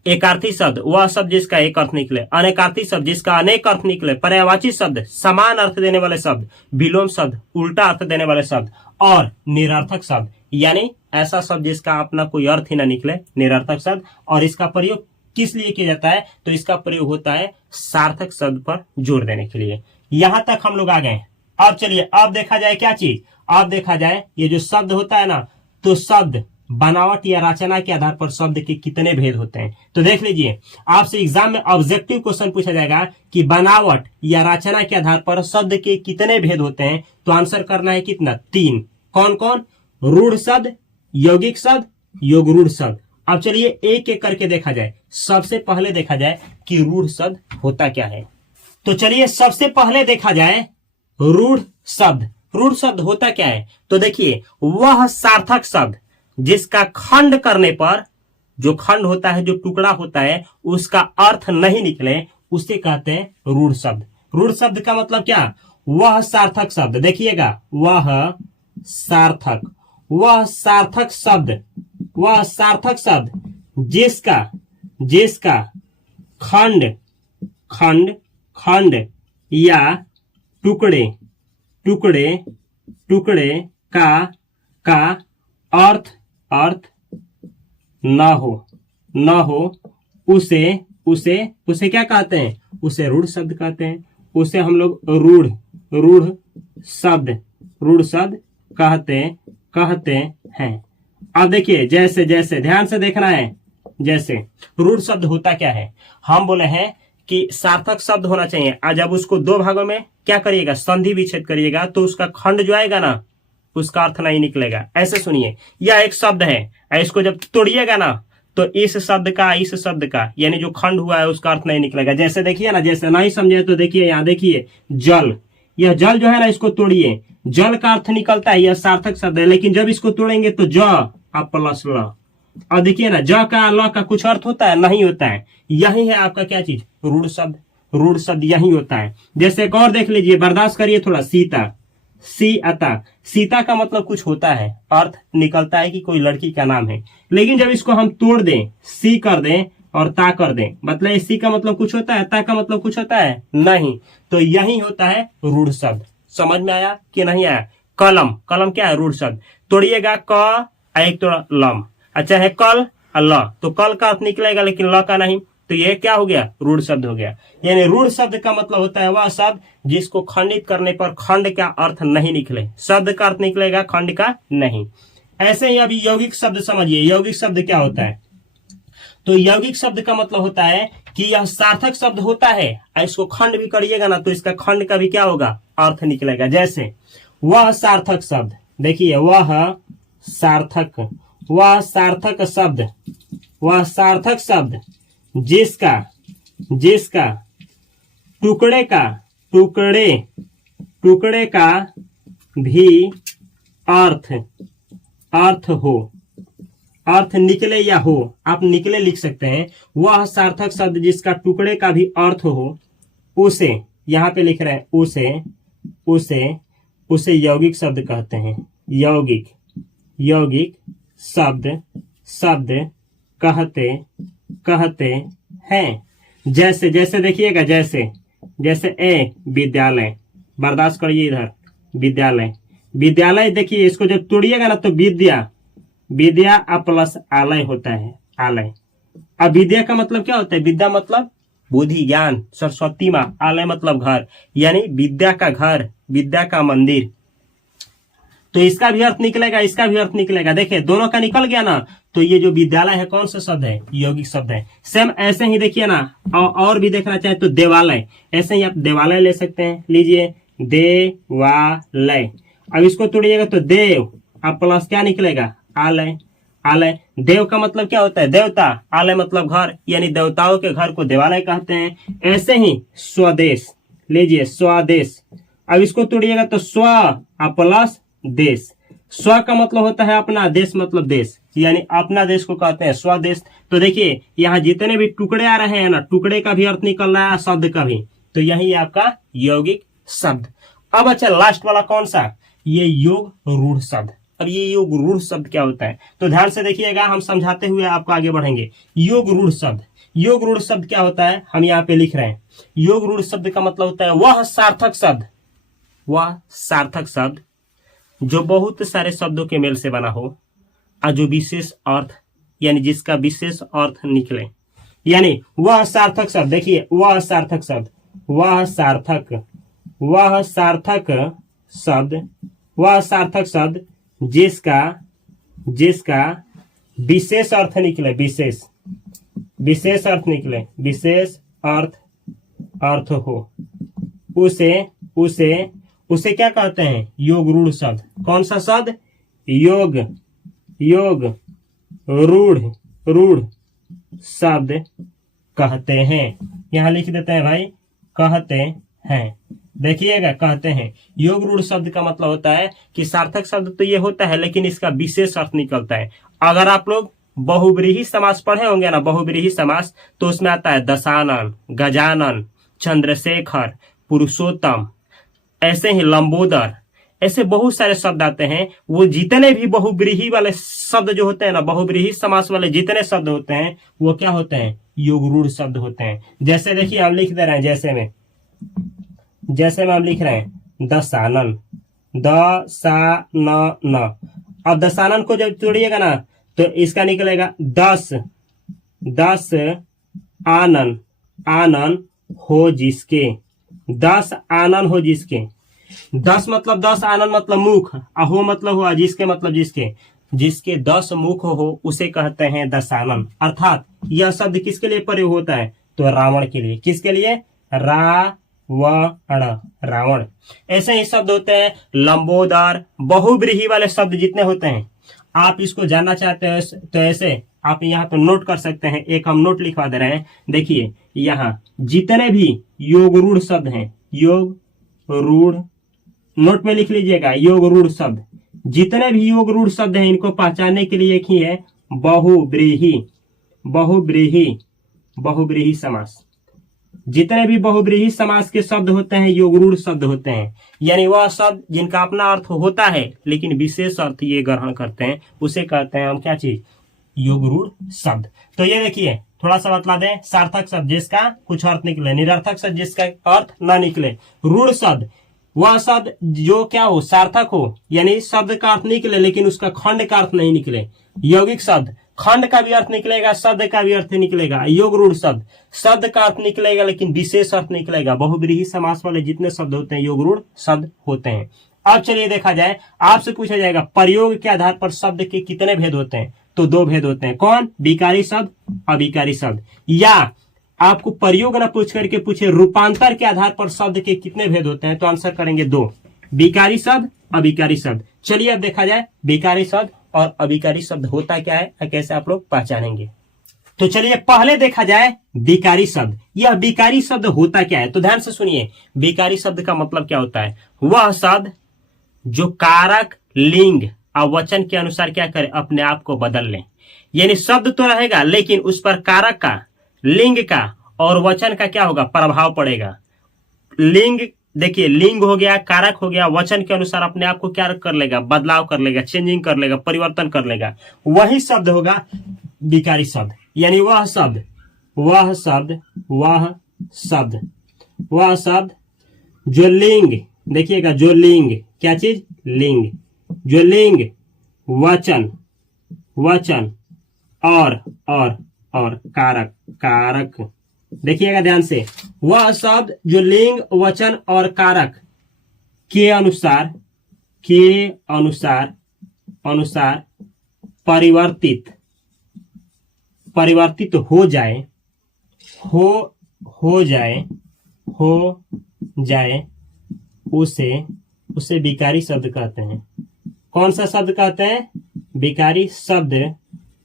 एकार्थी शब्द, वह शब्द जिसका एक अर्थ निकले। अनेकार्थी शब्द, जिसका अनेक अर्थ निकले। पर्यायवाची शब्द, समान अर्थ देने वाले शब्द। विलोम शब्द, उल्टा अर्थ देने वाले शब्द। और निरर्थक शब्द, यानी ऐसा शब्द जिसका अपना कोई अर्थ ही ना निकले, निरर्थक शब्द। और इसका प्रयोग किस लिए किया जाता है? तो इसका प्रयोग होता है सार्थक शब्द पर जोर देने के लिए। यहां तक हम लोग आ गए। अब चलिए, अब देखा जाए क्या चीज? अब देखा जाए ये जो शब्द होता है ना, तो शब्द बनावट या रचना के आधार पर शब्द के कितने भेद होते हैं। तो देख लीजिए, आपसे एग्जाम में ऑब्जेक्टिव क्वेश्चन पूछा जाएगा कि बनावट या रचना के आधार पर शब्द के कितने भेद होते हैं। तो आंसर करना है कितना? 3। कौन कौन? रूढ़ शब्द, यौगिक शब्द, योगरूढ़ शब्द। अब चलिए एक एक करके देखा जाए। सबसे पहले देखा जाए कि रूढ़ शब्द होता क्या है। तो चलिए सबसे पहले देखा जाए रूढ़ शब्द। रूढ़ शब्द होता क्या है? तो देखिए, वह सार्थक शब्द जिसका खंड करने पर, जो खंड होता है, जो टुकड़ा होता है, उसका अर्थ नहीं निकले, उसे कहते हैं रूढ़ शब्द। रूढ़ शब्द का मतलब क्या? वह सार्थक शब्द, देखिएगा, वह सार्थक, वह सार्थक शब्द, वह सार्थक शब्द जिसका जिसका खंड खंड खंड या टुकड़े टुकड़े टुकड़े का अर्थ न हो, उसे क्या कहते हैं? उसे रूढ़ शब्द कहते हैं। उसे हम लोग रूढ़ शब्द कहते हैं। अब देखिए, जैसे जैसे ध्यान से देखना है। जैसे रूढ़ शब्द होता क्या है? हम बोले हैं कि सार्थक शब्द होना चाहिए। आज जब उसको दो भागों में क्या करिएगा, संधि विच्छेद करिएगा, तो उसका खंड जो आएगा ना, उसका अर्थ नहीं निकलेगा। ऐसे सुनिए, यह एक शब्द है, इसको जब तोड़िएगा ना, तो इस शब्द का यानी जो खंड हुआ है उसका अर्थ नहीं निकलेगा। जैसे देखिए ना, जैसे नहीं समझे तो देखिए, यहाँ देखिए जल, यह जल जो है ना, इसको तोड़िए, जल का अर्थ निकलता है, यह सार्थक शब्द है। लेकिन जब इसको तोड़ेंगे तो ज अब प्लस ल, और देखिए ना, ज का ल का कुछ अर्थ होता है, नहीं होता है। यही है आपका क्या चीज, रूढ़ शब्द। रूढ़ शब्द यही होता है। जैसे एक और देख लीजिए, बर्दाश्त करिए थोड़ा, सीता, सी अता, सीता का मतलब कुछ होता है, अर्थ निकलता है कि कोई लड़की का नाम है। लेकिन जब इसको हम तोड़ दें, सी कर दें और ता कर दें, मतलब सी का मतलब कुछ होता है, ता का मतलब कुछ होता है, नहीं। तो यही होता है रूढ़ शब्द। समझ में आया कि नहीं आया? कलम, कलम क्या है, रूढ़ शब्द। तोड़िएगा, क एक तो लम, अच्छा है कल ल, तो कल का अर्थ निकलेगा लेकिन ल का नहीं, तो ये क्या हो गया, रूढ़ शब्द हो गया। यानी रूढ़ शब्द का मतलब होता है वह शब्द जिसको खंडित करने पर खंड का अर्थ नहीं निकले, शब्द का अर्थ निकलेगा, खंड का नहीं। ऐसे ही अभी यौगिक शब्द समझिए, यौगिक शब्द क्या होता है। तो यौगिक शब्द का मतलब होता है कि यह सार्थक शब्द होता है, इसको खंड भी करिएगा ना तो इसका खंड का भी क्या होगा, अर्थ निकलेगा। जैसे वह सार्थक शब्द, देखिए वह सार्थक, वह सार्थक शब्द, वह सार्थक शब्द जिसका जिसका टुकड़े का टुकड़े का भी अर्थ हो, अर्थ निकले या हो, आप निकले लिख सकते हैं। वह सार्थक शब्द जिसका टुकड़े का भी अर्थ हो, उसे, यहां पे लिख रहे हैं उसे यौगिक शब्द कहते हैं। यौगिक शब्द कहते हैं। जैसे देखिएगा, जैसे ए विद्यालय, बर्दाश्त करिए इधर, विद्यालय देखिए, इसको जब तोड़िएगा ना तो विद्या प्लस आलय होता है, आलय। अब विद्या का मतलब क्या होता है, विद्या मतलब बुद्धि ज्ञान, सरस्वती माँ, आलय मतलब घर, यानी विद्या का घर, विद्या का मंदिर। तो इसका भी अर्थ निकलेगा, इसका भी अर्थ निकलेगा। देखिए दोनों का निकल गया ना, तो ये जो विद्यालय है कौन सा शब्द है, यौगिक शब्द है। सेम ऐसे ही देखिए ना, और भी देखना चाहे तो देवालय, ऐसे ही आप देवालय ले सकते हैं। लीजिए देवालय, अब इसको तोड़िएगा तो देव, अब प्लस क्या निकलेगा, आलय। देव का मतलब क्या होता है, देवता, आलय मतलब घर, यानी देवताओं के घर को देवालय कहते हैं। ऐसे ही स्वदेश, लीजिए स्वदेश, अब इसको तोड़िएगा तो स्व प्लस देश, स्व का मतलब होता है अपना, देश मतलब देश, यानी अपना देश को कहते हैं स्वदेश। तो देखिए यहाँ जितने भी टुकड़े आ रहे हैं ना, टुकड़े का भी अर्थ निकल रहा है, शब्द का भी, तो यही आपका यौगिक शब्द। अब अच्छा लास्ट वाला कौन सा, ये योग रूढ़ शब्द। अब ये योग रूढ़ शब्द क्या होता है, तो ध्यान से देखिएगा, हम समझाते हुए आपको आगे बढ़ेंगे। योग रूढ़ शब्द, योग रूढ़ शब्द क्या होता है, हम यहाँ पे लिख रहे हैं। योग रूढ़ शब्द का मतलब होता है वह सार्थक शब्द जो बहुत सारे शब्दों के मेल से बना हो, और जो विशेष अर्थ, यानी जिसका विशेष अर्थ निकले, यानी वह सार्थक शब्द। देखिए वह सार्थक शब्द, वह सार्थक शब्द जिसका विशेष अर्थ निकले, विशेष अर्थ हो, उसे क्या कहते हैं, योग रूढ़ शब्द। कौन सा शब्द, योग रूढ़ शब्द कहते हैं। यहां लिख देते हैं भाई, कहते हैं, देखिएगा कहते हैं। योग रूढ़ शब्द का मतलब होता है कि सार्थक शब्द तो ये होता है, लेकिन इसका विशेष अर्थ निकलता है। अगर आप लोग बहुव्रीहि समास पढ़े होंगे ना, बहुव्रीहि समास, तो उसमें आता है दशानन, गजानन, चंद्रशेखर, पुरुषोत्तम, ऐसे ही लंबोदर, ऐसे बहुत सारे शब्द आते हैं। वो जितने भी बहुव्रीहि वाले शब्द जो होते हैं ना, बहुव्रीहि समास वाले जितने शब्द होते हैं, वो क्या होते हैं, योग रूढ़ शब्द होते हैं। जैसे देखिए हम लिख दे रहे हैं, जैसे में हम लिख रहे हैं दशानन, दशानन। अब दशानन को जब तोड़िएगा ना तो इसका निकलेगा 10 आनन हो जिसके, 10 आनन हो जिसके। 10 मतलब 10, आनन मतलब मुख, अहो मतलब हुआ जिसके, मतलब जिसके 10 मुख हो, उसे कहते हैं दशानन। अर्थात यह शब्द किसके लिए प्रयोग होता है, तो रावण के लिए। किसके लिए? रावण, रावण। ऐसे ही शब्द होते हैं लंबोदर, बहुव्रीहि वाले शब्द जितने होते हैं, आप इसको जानना चाहते हैं तो ऐसे आप यहाँ पे नोट कर सकते हैं। एक हम नोट लिखवा दे रहे हैं, देखिए यहाँ जितने भी योग रूढ़ शब्द हैं, योग रूढ़, नोट में लिख लीजिएगा, योग रूढ़ शब्द, जितने भी योग रूढ़ शब्द हैं इनको पहचानने के लिए एक ही है बहुव्रीहि, बहुव्रीहि, बहुव्रीहि समास। जितने भी बहुव्रीहि समास के शब्द होते हैं योग रूढ़ शब्द होते हैं, यानी वह शब्द जिनका अपना अर्थ होता है लेकिन विशेष अर्थ ये ग्रहण करते हैं, उसे कहते हैं हम क्या चीज? योग रूढ़ शब्द। तो ये देखिए थोड़ा सा बतला दें, सार्थक शब्द जिसका कुछ अर्थ निकले, निरर्थक शब्द जिसका अर्थ ना निकले, रूढ़ शब्द वह शब्द जो क्या हो? सार्थक हो, यानी शब्द का अर्थ निकले लेकिन उसका खंड का अर्थ नहीं निकले। यौगिक शब्द खंड का भी अर्थ निकलेगा, शब्द का भी अर्थ निकलेगा। योग रूढ़ शब्द शब्द का अर्थ निकलेगा लेकिन विशेष अर्थ निकलेगा। बहुव्रीहि समास वाले जितने शब्द होते हैं योग रूढ़ शब्द होते हैं। अब चलिए देखा जाए, आपसे पूछा जाएगा प्रयोग के आधार पर शब्द के कितने भेद होते हैं? तो दो भेद होते हैं। कौन? विकारी शब्द, अविकारी शब्द। या आपको प्रयोग न पूछ करके पूछे रूपांतर के आधार पर शब्द के कितने भेद होते हैं, तो आंसर करेंगे दो, विकारी शब्द, अविकारी शब्द। चलिए अब देखा जाए विकारी शब्द और अविकारी शब्द होता क्या है और कैसे आप लोग पहचानेंगे। तो चलिए पहले देखा जाए विकारी शब्द। यह विकारी शब्द होता क्या है, तो ध्यान से सुनिए। विकारी शब्द का मतलब क्या होता है? वह शब्द जो कारक, लिंग और वचन के अनुसार क्या करे? अपने आप को बदल ले। यानी शब्द तो रहेगा लेकिन उस पर कारक का, लिंग का और वचन का क्या होगा? प्रभाव पड़ेगा। लिंग देखिए, लिंग हो गया, कारक हो गया, वचन के अनुसार अपने आप को क्या कर लेगा? बदलाव कर लेगा, चेंजिंग कर लेगा, परिवर्तन कर लेगा। वही शब्द होगा विकारी शब्द। यानी वह शब्द, वह शब्द, वह शब्द, वह शब्द जो लिंग, देखिएगा जो लिंग, क्या चीज? लिंग, जो लिंग, वचन, वचन और कारक, कारक। देखिएगा ध्यान से, वह शब्द जो लिंग, वचन और कारक के अनुसार, के अनुसार, अनुसार परिवर्तित, परिवर्तित हो जाए, हो जाए, हो जाए, उसे विकारी शब्द कहते हैं। कौन सा शब्द कहते हैं? विकारी शब्द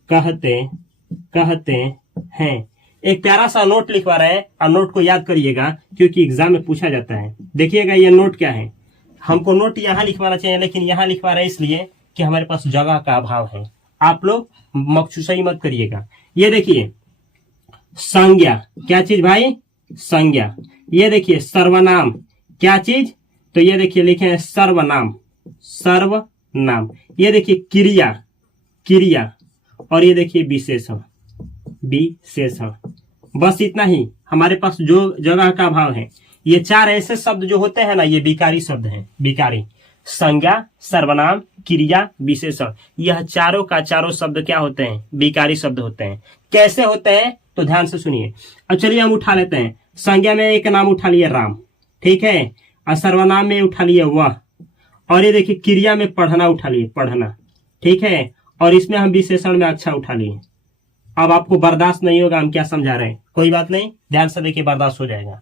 कहते हैं। एक प्यारा सा नोट लिखवा रहे हैं और नोट को याद करिएगा क्योंकि एग्जाम में पूछा जाता है। देखिएगा ये नोट क्या है। हमको नोट यहाँ लिखवाना चाहिए लेकिन यहाँ लिखवा रहे हैं इसलिए कि हमारे पास जगह का अभाव है। आप लोग मकसूसई मत करिएगा। ये देखिए संज्ञा, क्या चीज भाई? संज्ञा। ये देखिए सर्वनाम, क्या चीज? तो ये देखिए लिखे हैं सर्वनाम, सर्वनाम। ये देखिए क्रिया, क्रिया। और ये देखिए विशेषण, विशेषण। बस इतना ही, हमारे पास जो जगह का अभाव है। ये चार ऐसे शब्द जो होते हैं ना, ये विकारी शब्द हैं। विकारी, संज्ञा, सर्वनाम, क्रिया, विशेषण, यह चारों का चारों शब्द क्या होते हैं? विकारी शब्द होते हैं। कैसे होते हैं? तो ध्यान से सुनिए। अब चलिए हम उठा लेते हैं। संज्ञा में एक नाम उठा लिए राम, ठीक है, और सर्वनाम में उठा लिए वह, और ये देखिए क्रिया में पढ़ना उठा लिए, पढ़ना, ठीक है, और इसमें हम विशेषण में अच्छा उठा लिए। अब आपको बर्दाश्त नहीं होगा हम क्या समझा रहे हैं, कोई बात नहीं, ध्यान से देखिए, बर्दाश्त हो जाएगा।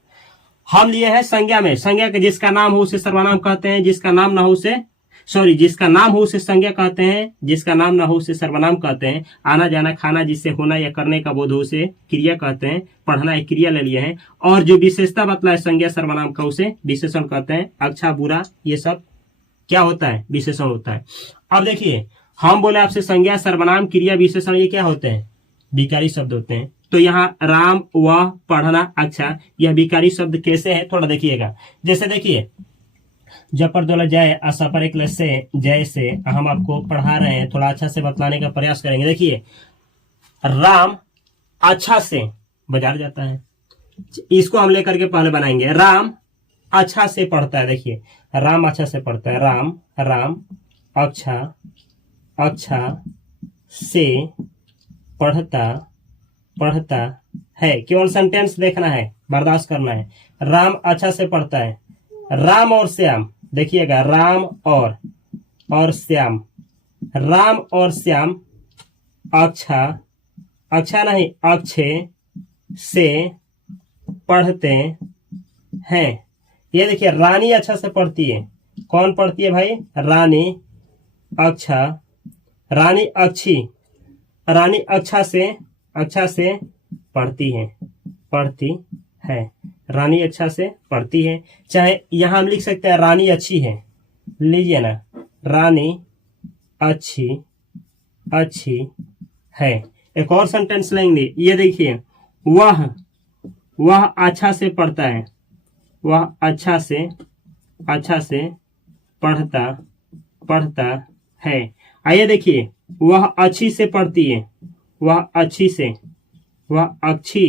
हम लिए हैं संज्ञा में, संज्ञा के जिसका नाम हो उसे सर्वनाम कहते हैं, जिसका नाम ना हो उसे जिसका नाम हो उसे संज्ञा कहते हैं, जिसका नाम ना हो उसे सर्वनाम कहते हैं। आना जाना, खाना, जिससे होना या करने का बोध हो उसे क्रिया कहते हैं। पढ़ना एक क्रिया ले लिए हैं। और जो विशेषता बतलाए संज्ञा सर्वनाम का उसे विशेषण कहते हैं। अच्छा बुरा ये सब क्या होता है? विशेषण होता है। अब देखिए हम बोले आपसे संज्ञा, सर्वनाम, क्रिया, विशेषण ये क्या होते हैं? विकारी शब्द होते हैं। तो यहाँ राम, वह, पढ़ना, अच्छा, यह विकारी शब्द कैसे है थोड़ा देखिएगा। जैसे देखिए जब पर दोला जय, आशा पर एक से, जय से हम आपको पढ़ा रहे हैं, थोड़ा अच्छा से बतलाने का प्रयास करेंगे। देखिए राम अच्छा से बाजार जाता है, इसको हम लेकर के पहले बनाएंगे। राम अच्छा से पढ़ता है, देखिए राम अच्छा से पढ़ता है, राम, राम अच्छा, अच्छा से पढ़ता, पढ़ता है। केवल सेंटेंस देखना है, बर्दाश्त करना है। राम अच्छा से पढ़ता है। राम और श्याम, देखिएगा राम और श्याम, राम और श्याम अच्छा, अच्छा नहीं, अक्षय से पढ़ते हैं। ये देखिए रानी अच्छा से पढ़ती है। कौन पढ़ती है भाई? रानी अच्छा, रानी अच्छी, रानी अच्छा से पढ़ती है, पढ़ती है। रानी अच्छा से पढ़ती है। चाहे यहां हम लिख सकते हैं रानी अच्छी है, लीजिए ना, रानी अच्छी है। एक और सेंटेंस लेंगे, ये देखिए, वह अच्छा से पढ़ता है, वह अच्छा से पढ़ता है। आइए देखिए, वह अच्छी से पढ़ती है, वह अच्छी से पढ़ती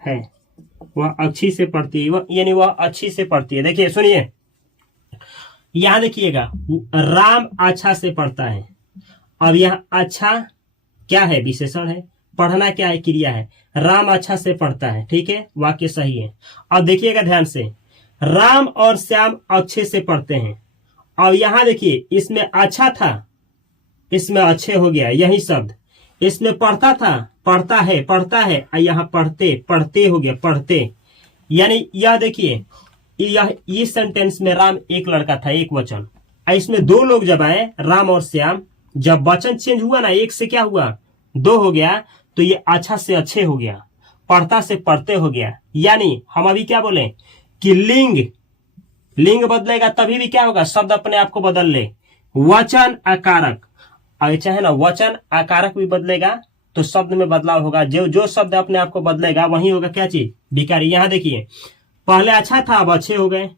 है, वह अच्छी से पढ़ती है, यानी वह अच्छी से पढ़ती है। देखिए सुनिए, यहां देखिएगा, राम अच्छा से पढ़ता है। अब यह अच्छा क्या है? विशेषण है। पढ़ना क्या है? क्रिया है। राम अच्छा से पढ़ता है, ठीक है, वाक्य सही है। अब देखिएगा ध्यान से, राम और श्याम अच्छे से पढ़ते हैं। अब यहां देखिए, इसमें अच्छा था, इसमें अच्छे हो गया, यही शब्द। इसमें पढ़ता था, पढ़ता है, और यहां पढ़ते हो गया, पढ़ते। यानी यह देखिए, यह इस सेंटेंस में राम एक लड़का था, एक वचन। इसमें दो लोग जब आए, राम और श्याम, जब वचन चेंज हुआ ना, एक से क्या हुआ? दो हो गया, तो ये अच्छा से अच्छे हो गया, पढ़ता से पढ़ते हो गया। यानी हम अभी क्या बोले कि लिंग बदलेगा तभी भी क्या होगा? शब्द अपने आप को बदल ले। वचन आकारक, अगर चाहे ना वचन आकारक भी बदलेगा तो शब्द में बदलाव होगा। जो शब्द अपने आप को बदलेगा वही होगा क्या चीज? विकारी। यहां देखिए, पहले अच्छा था, अब अच्छे हो गए।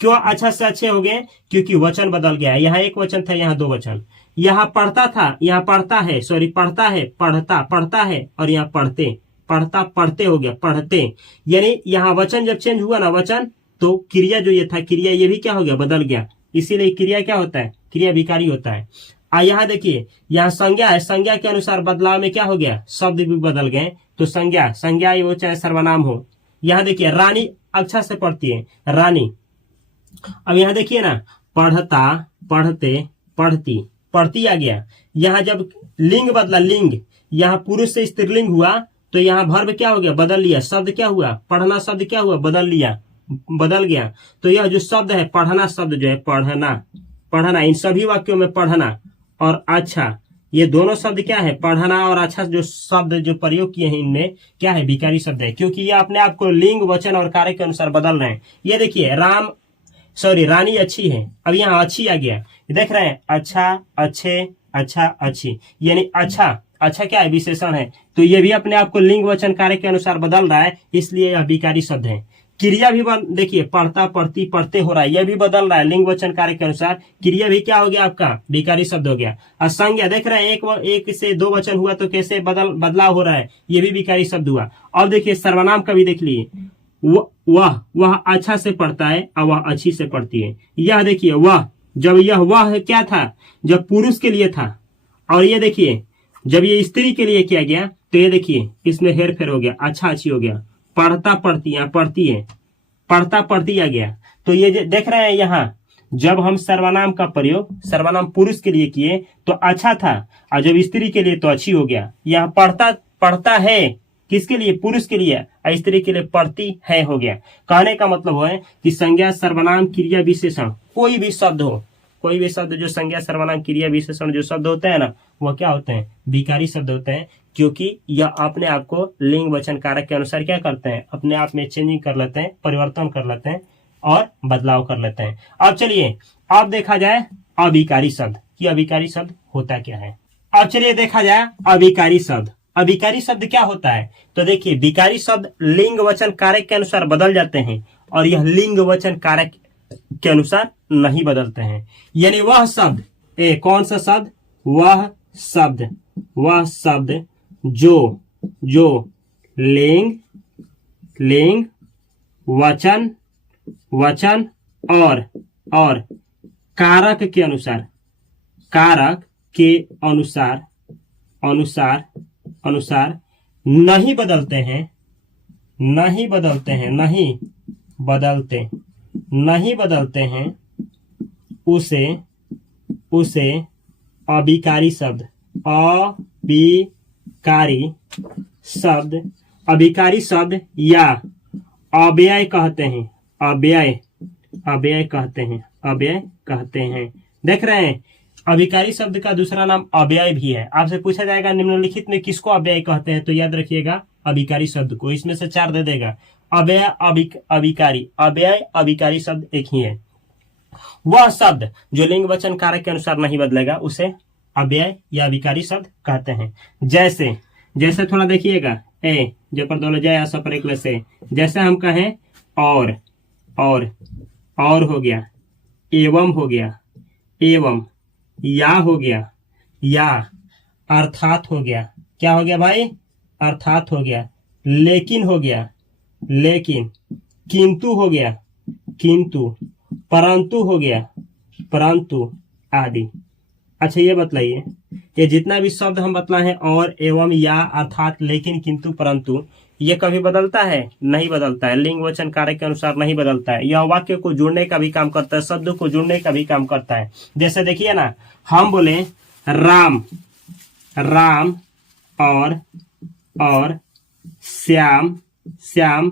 क्यों अच्छा से अच्छे हो गए? क्योंकि वचन बदल गया। यहाँ एक वचन था, यहाँ दो वचन। यहाँ पढ़ता था, यहाँ पढ़ता है, पढ़ता है, और यहाँ पढ़ते हो गया, पढ़ते। यानी यहाँ वचन जब चेंज हुआ ना, वचन, तो क्रिया जो ये था, क्रिया ये भी क्या हो गया? बदल गया। इसीलिए क्रिया क्या होता है? क्रिया विकारी होता है। यहाँ देखिए, यहाँ संज्ञा है, संज्ञा के अनुसार बदलाव में क्या हो गया? शब्द भी बदल गए। तो संज्ञा वो चाहे सर्वनाम हो। यहाँ देखिए, रानी अच्छा से पढ़ती है, रानी। अब यहाँ देखिए ना, पढ़ता, पढ़ती आ गया। यहाँ जब लिंग बदला, लिंग, यहाँ पुरुष से स्त्रीलिंग हुआ, तो यहाँ वर्ब क्या हो गया? बदल लिया। शब्द क्या हुआ? पढ़ना शब्द क्या हुआ? बदल गया। तो यह जो शब्द है, पढ़ना शब्द जो है, पढ़ना, इन सभी वाक्यों में पढ़ना और अच्छा, ये दोनों शब्द क्या है? पढ़ना और अच्छा जो शब्द जो प्रयोग किए हैं, इनमें क्या है? विकारी शब्द है, क्योंकि ये अपने आप को लिंग, वचन और कार्य के अनुसार बदल रहे हैं। ये देखिए, रानी अच्छी है। अब यहाँ अच्छी आ गया, देख रहे हैं, अच्छी, यानी अच्छा क्या है? विशेषण है। तो ये भी अपने आप को लिंग, वचन, कार्य के अनुसार बदल रहा है, इसलिए यह विकारी शब्द है। क्रिया भी देखिए, पढ़ता, पढ़ते हो रहा है, यह भी बदल रहा है लिंग, वचन, कार्य के अनुसार। क्रिया भी क्या हो गया? आपका विकारी शब्द हो गया। और संज्ञा देख रहे हैं, एक से दो वचन हुआ तो कैसे बदलाव हो रहा है, ये भी विकारी शब्द हुआ। अब देखिए, सर्वनाम का भी देख लिए, वह अच्छा से पढ़ता है और वह अच्छी से पढ़ती है। यह देखिए, वह क्या था? जब पुरुष के लिए था। और ये देखिए, जब ये स्त्री के लिए किया गया, तो ये देखिए, इसमें हेर फेर हो गया, अच्छा अच्छी हो गया। पढ़ता, पढ़ती, यहाँ पढ़ती है, पढ़ता, पढ़ती आ गया। तो ये देख रहे हैं, यहाँ जब हम सर्वनाम का प्रयोग सर्वनाम पुरुष के लिए किए तो अच्छा था, और जब स्त्री के लिए तो अच्छी हो गया। यहाँ पढ़ता है किसके लिए? पुरुष के लिए। स्त्री के लिए पढ़ती है हो गया। कहने का मतलब है कि संज्ञा, सर्वनाम, क्रिया, विशेषण, कोई भी शब्द जो संज्ञा, सर्वनाम, क्रिया, विशेषण जो शब्द होते हैं ना, वह क्या होते हैं? विकारी शब्द होते हैं, क्योंकि यह अपने आप को लिंग, वचन, कारक के अनुसार क्या करते हैं? अपने आप में चेंजिंग कर लेते हैं, परिवर्तन कर लेते हैं और बदलाव कर लेते हैं। अब चलिए, अब देखा जाए अविकारी शब्द कि अविकारी शब्द होता क्या है। अब चलिए देखा जाए अविकारी शब्द। अविकारी शब्द क्या होता है? तो देखिए, विकारी शब्द लिंग, वचन, कारक के अनुसार बदल जाते हैं, और यह लिंग, वचन, कारक के अनुसार नहीं बदलते हैं। यानी वह शब्द, कौन सा शब्द? वह शब्द जो लिंग, वचन और कारक के अनुसार नहीं बदलते हैं, उसे अविकारी शब्द, अभिकारी शब्द या अव्यय कहते हैं। अव्यय कहते हैं। देख रहे हैं, अभिकारी शब्द का दूसरा नाम अव्यय भी है। आपसे पूछा जाएगा निम्नलिखित में किसको अव्यय कहते हैं, तो याद रखिएगा अभिकारी शब्द को। इसमें से 4 दे देगा। अव्यय, अभिकारी, अव्यय, अभिकारी शब्द एक ही है। वह शब्द जो लिंग वचन कारक के अनुसार नहीं बदलेगा उसे अव्यय या अभिकारी शब्द कहते हैं। जैसे थोड़ा देखिएगा, ए जो पर दोनों जय सपर एक से, जैसे हम कहें और हो गया, एवं हो गया, एवं, या हो गया, या, अर्थात हो गया। क्या हो गया भाई? अर्थात हो गया। लेकिन हो गया, लेकिन, किंतु हो गया, किंतु, परंतु हो गया, परंतु आदि। अच्छा ये बतलाइए, ये जितना भी शब्द हम बतलाए हैं, और, एवं, या, अर्थात, लेकिन, किंतु, परंतु, ये कभी बदलता है? नहीं बदलता है। लिंग वचन कारक के अनुसार नहीं बदलता है। यह वाक्य को जोड़ने का भी काम करता है, शब्द को जोड़ने का भी काम करता है। जैसे देखिए ना, हम बोले राम और श्याम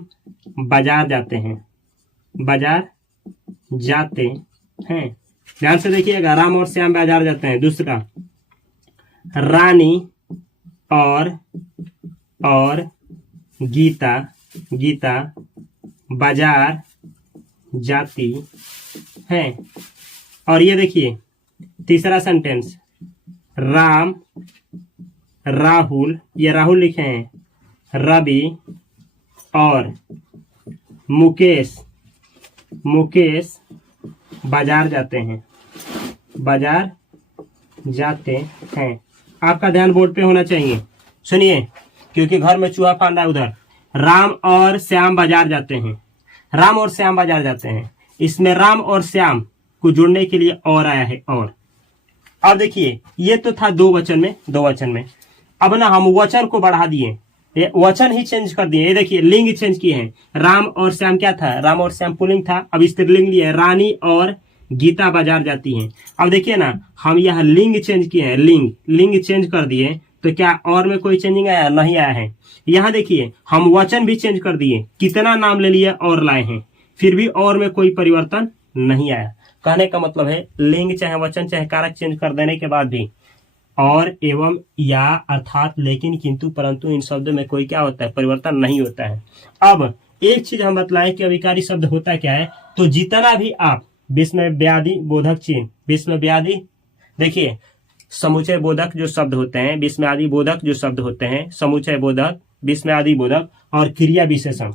बाजार जाते हैं। ध्यान से देखिएगा, राम और श्याम बाजार जाते हैं। दूसरा, रानी और गीता बाजार जाती है। और ये देखिए तीसरा सेंटेंस, राहुल, ये राहुल लिखे हैं, रवि और मुकेश बाजार जाते हैं। आपका ध्यान बोर्ड पे होना चाहिए। सुनिए, क्योंकि घर में चूहा फान रहा है उधर। राम और श्याम बाजार जाते हैं। इसमें राम और श्याम को जोड़ने के लिए और आया है। और अब देखिए, ये तो था दो वचन में। अब ना हम वचन को बढ़ा दिए, ये वचन ही चेंज कर दिए। ये देखिए, लिंग चेंज किए हैं। राम और श्याम क्या था? राम और श्याम पुल्लिंग था, अब स्त्रीलिंग लिया, रानी और गीता बाजार जाती हैं। अब देखिए ना, हम यहाँ लिंग चेंज किए हैं, लिंग चेंज कर दिए, तो क्या और में कोई चेंजिंग आया? नहीं आया है। यहाँ देखिए, हम वचन भी चेंज कर दिए, कितना नाम ले लिए और लाए हैं, फिर भी और में कोई परिवर्तन नहीं आया। कहने का मतलब है, लिंग चाहे वचन चाहे कारक चेंज कर देने के बाद भी और, एवं, या, अर्थात, लेकिन, किंतु, परंतु इन शब्दों में कोई क्या होता है? परिवर्तन नहीं होता है। अब एक चीज हम बतलाएं कि अभिकारी शब्द होता क्या है। तो जितना भी आप विस्मय व्याधि बोधक चिन्ह, विस्मय व्याधि, देखिए समुचय बोधक जो शब्द होते हैं, विस्मय आदि बोधक जो शब्द होते हैं, समुचय बोधक, विस्मय आदि बोधक, और क्रिया विशेषण,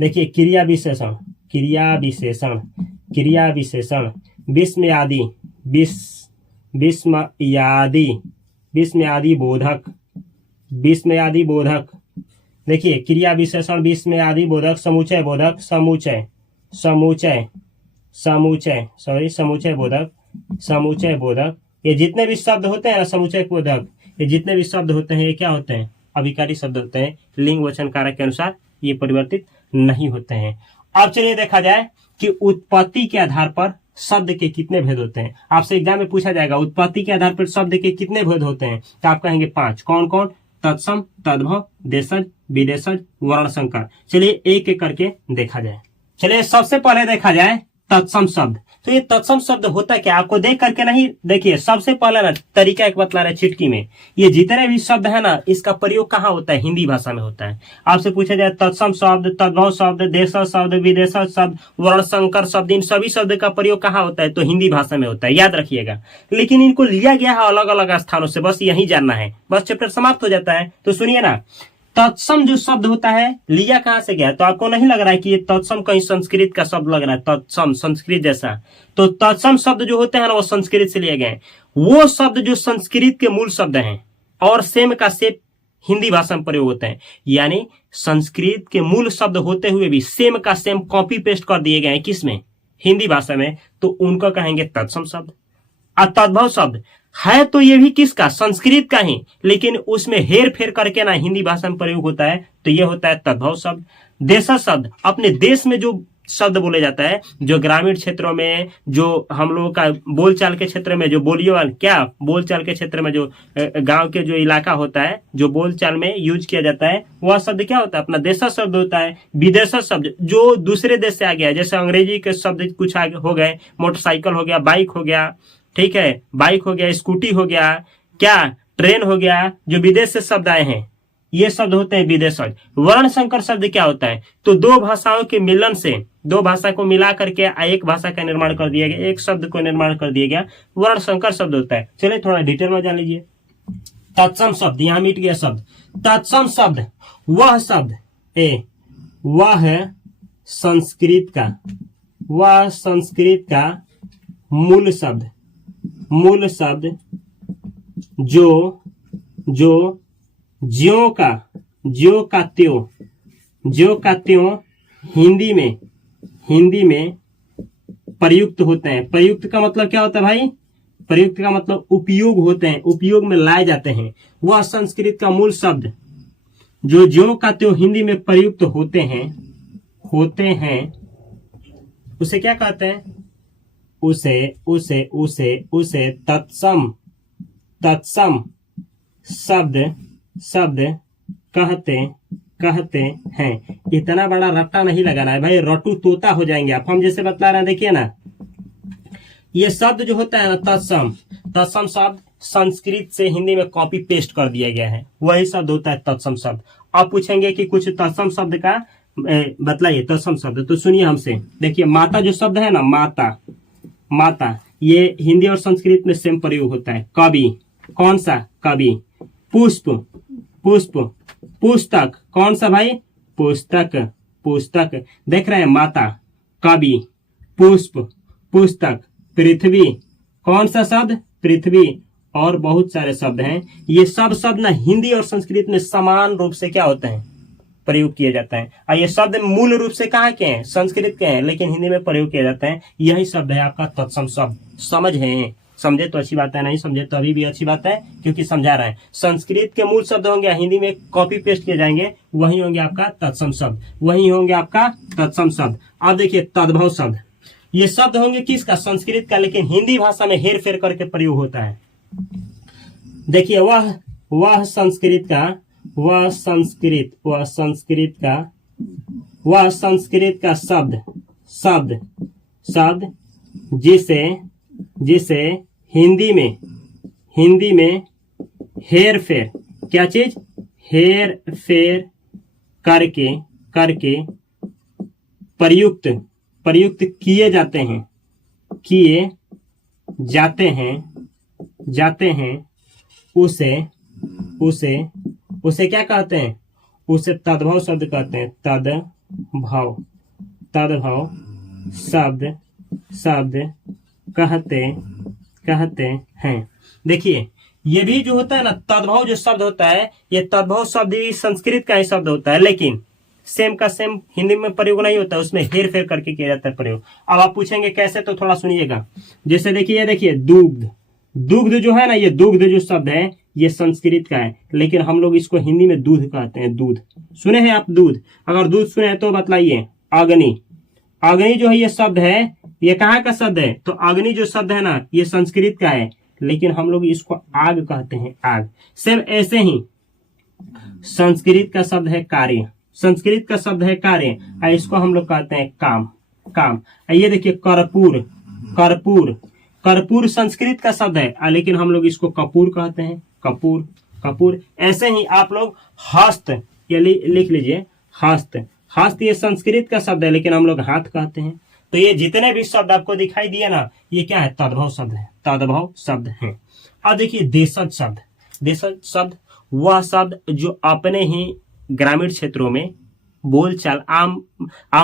देखिए क्रिया विशेषण, विस्मयादि बोधक, देखिए क्रिया विशेषण, विस्मयादि बोधक, समुचय बोधक, समुचय बोधक, ये जितने भी शब्द होते हैं, समुचय बोधक, ये जितने भी शब्द होते हैं, ये क्या होते हैं? अभिकारी शब्द होते हैं। लिंग वचन कारक के अनुसार ये परिवर्तित नहीं होते हैं। अब चलिए देखा जाए कि उत्पत्ति के आधार पर शब्द के कितने भेद होते हैं। आपसे एग्जाम में पूछा जाएगा, उत्पत्ति के आधार पर शब्द के कितने भेद होते हैं, तो आप कहेंगे 5। कौन कौन? तत्सम, तद्भव, देशज, विदेशज, वर्ण संकर। चलिए एक एक करके देखा जाए। चलिए सबसे पहले देखा जाए तत्सम शब्द। तो ये तत्सम शब्द होता क्या? आपको देख करके नहीं, देखिए सबसे पहले ना तरीका एक बतला रहे चिटकी में। ये जितने भी शब्द है ना, इसका प्रयोग कहाँ होता है? हिंदी भाषा में होता है। आपसे पूछा जाए तत्सम शब्द, तद्भव शब्द, देशज शब्द, विदेशज शब्द, वर्ण संकर शब्द, इन सभी शब्द का प्रयोग कहाँ होता है? तो हिंदी भाषा में होता है, याद रखिएगा। लेकिन इनको लिया गया है अलग अलग स्थानों से, बस यही जानना है, बस चैप्टर समाप्त हो जाता है। तो सुनिए ना, तत्सम जो शब्द होता है, लिया कहां से गया? तो आपको नहीं लग रहा है कि ये तत्सम कहीं संस्कृत का शब्द लग रहा है? तत्सम संस्कृत जैसा, तो तत्सम शब्द जो होते हैं ना, वो संस्कृत से लिए गए। वो शब्द जो संस्कृत के मूल शब्द हैं और सेम का सेम हिंदी भाषा में प्रयोग होते हैं, यानी संस्कृत के मूल शब्द होते हुए भी सेम का सेम कॉपी पेस्ट कर दिए गए हैं किसमें? हिंदी भाषा में, तो उनको कहेंगे तत्सम शब्द। और तद्भव शब्द है तो ये भी किसका? संस्कृत का ही, लेकिन उसमें हेर फेर करके ना हिंदी भाषा में प्रयोग होता है, तो ये होता है तद्भव शब्द। देशज शब्द, अपने देश में जो शब्द बोले जाता है जो ग्रामीण क्षेत्रों में, जो हम लोगों का बोलचाल के क्षेत्र में, जो बोलियों वाले क्या बोलचाल के क्षेत्र में, जो गांव के जो इलाका होता है, जो बोलचाल में यूज किया जाता है, वह शब्द क्या होता है? अपना देशज शब्द होता है। विदेशज शब्द जो दूसरे देश से आ गया, जैसे अंग्रेजी के शब्द कुछ आगे हो गए, मोटरसाइकिल हो गया, बाइक हो गया, ठीक है, बाइक हो गया, स्कूटी हो गया, क्या ट्रेन हो गया, जो विदेश से शब्द आए हैं, ये शब्द होते हैं विदेशज। वर्ण संकर शब्द क्या होता है? तो दो भाषाओं के मिलन से, दो भाषा को मिला करके एक भाषा का निर्माण कर दिया गया, एक शब्द को निर्माण कर दिया गया, वर्ण संकर शब्द होता है। चलिए थोड़ा डिटेल में जान लीजिए। तत्सम शब्द, यहां मिट गया शब्द। तत्सम शब्द वह शब्द वह संस्कृत का मूल शब्द जो ज्यों का त्यों हिंदी में प्रयुक्त होते हैं। प्रयुक्त का मतलब क्या होता है भाई? प्रयुक्त का मतलब उपयोग होते हैं, उपयोग में लाए जाते हैं। वह संस्कृत का मूल शब्द जो ज्यों का त्यों हिंदी में प्रयुक्त होते हैं उसे क्या कहते हैं? उसे तत्सम शब्द कहते हैं। इतना बड़ा रट्टा नहीं लगाना है भाई, रट्टू तोता हो जाएंगे आप। हम जैसे बतला रहे हैं, देखिए ना, ये शब्द जो होता है ना तत्सम शब्द संस्कृत से हिंदी में कॉपी पेस्ट कर दिया गया है, वही शब्द होता है तत्सम शब्द। आप पूछेंगे कि कुछ तत्सम शब्द का बतलाइए, तत्सम शब्द। तो सुनिए हमसे, देखिए माता जो शब्द है ना, माता ये हिंदी और संस्कृत में सेम प्रयोग होता है। कवि, कौन सा? कवि। पुष्प, पुस्तक, कौन सा भाई? पुस्तक। देख रहे हैं, माता, कवि, पुष्प, पुस्तक। पृथ्वी, कौन सा शब्द? पृथ्वी। और बहुत सारे शब्द हैं। ये सब शब्द ना हिंदी और संस्कृत में समान रूप से क्या होते हैं? प्रयोग किया जाता है। और ये शब्द मूल रूप से कहाँ के हैं? संस्कृत के हैं, लेकिन हिंदी में प्रयोग किया जाता है। यही शब्द है आपका तत्सम शब्द। समझे तो अच्छी बात है, नहीं समझे तो अभी भी अच्छी बात है, क्योंकि समझा रहे हैं। संस्कृत के मूल शब्द होंगे, हिंदी में कॉपी पेस्ट किए जाएंगे, वही होंगे आपका तत्सम शब्द, वही होंगे आपका तत्सम शब्द। अब देखिए तद्भव शब्द, ये शब्द होंगे किसका? संस्कृत का, लेकिन हिंदी भाषा में हेर फेर करके प्रयोग होता है। देखिए वह संस्कृत का शब्द जिसे हिंदी में हेर फेर, क्या चीज? हेर फेर करके प्रयुक्त किए जाते हैं, उसे क्या कहते हैं? उसे तद्भव शब्द कहते हैं। तद्भव शब्द कहते हैं। देखिए ये भी जो होता है ना, तद्भव जो शब्द होता है, ये तद्भव शब्द भी संस्कृत का ही शब्द होता है, लेकिन सेम का सेम हिंदी में प्रयोग नहीं होता, उसमें हेर फेर करके किया जाता है प्रयोग। अब आप पूछेंगे कैसे, तो थोड़ा सुनिएगा। जैसे देखिए दुग्ध जो है ना, ये दुग्ध जो शब्द है ये संस्कृत का है, लेकिन हम लोग इसको हिंदी में दूध कहते हैं। दूध सुने हैं आप? दूध, अगर दूध सुने हैं तो बतलाइए। अग्नि जो है ये शब्द है, ये कहाँ का शब्द है? तो अग्नि जो शब्द है ना, ये संस्कृत का है, लेकिन हम लोग इसको आग कहते हैं, आग। सेम ऐसे ही संस्कृत का शब्द है कार्य, और इसको हम लोग कहते हैं काम। ये देखिए कर्पूर संस्कृत का शब्द है, लेकिन हम लोग इसको कपूर कहते हैं, कपूर। ऐसे ही आप लोग हस्त, ये लिख लीजिए, हस्त ये संस्कृत का शब्द है, लेकिन हम लोग हाथ कहते हैं। तो ये जितने भी शब्द आपको दिखाई दिए ना, ये क्या है? तद्भव शब्द है। अब देखिए देशज शब्द वह शब्द जो अपने ही ग्रामीण क्षेत्रों में बोलचाल, आम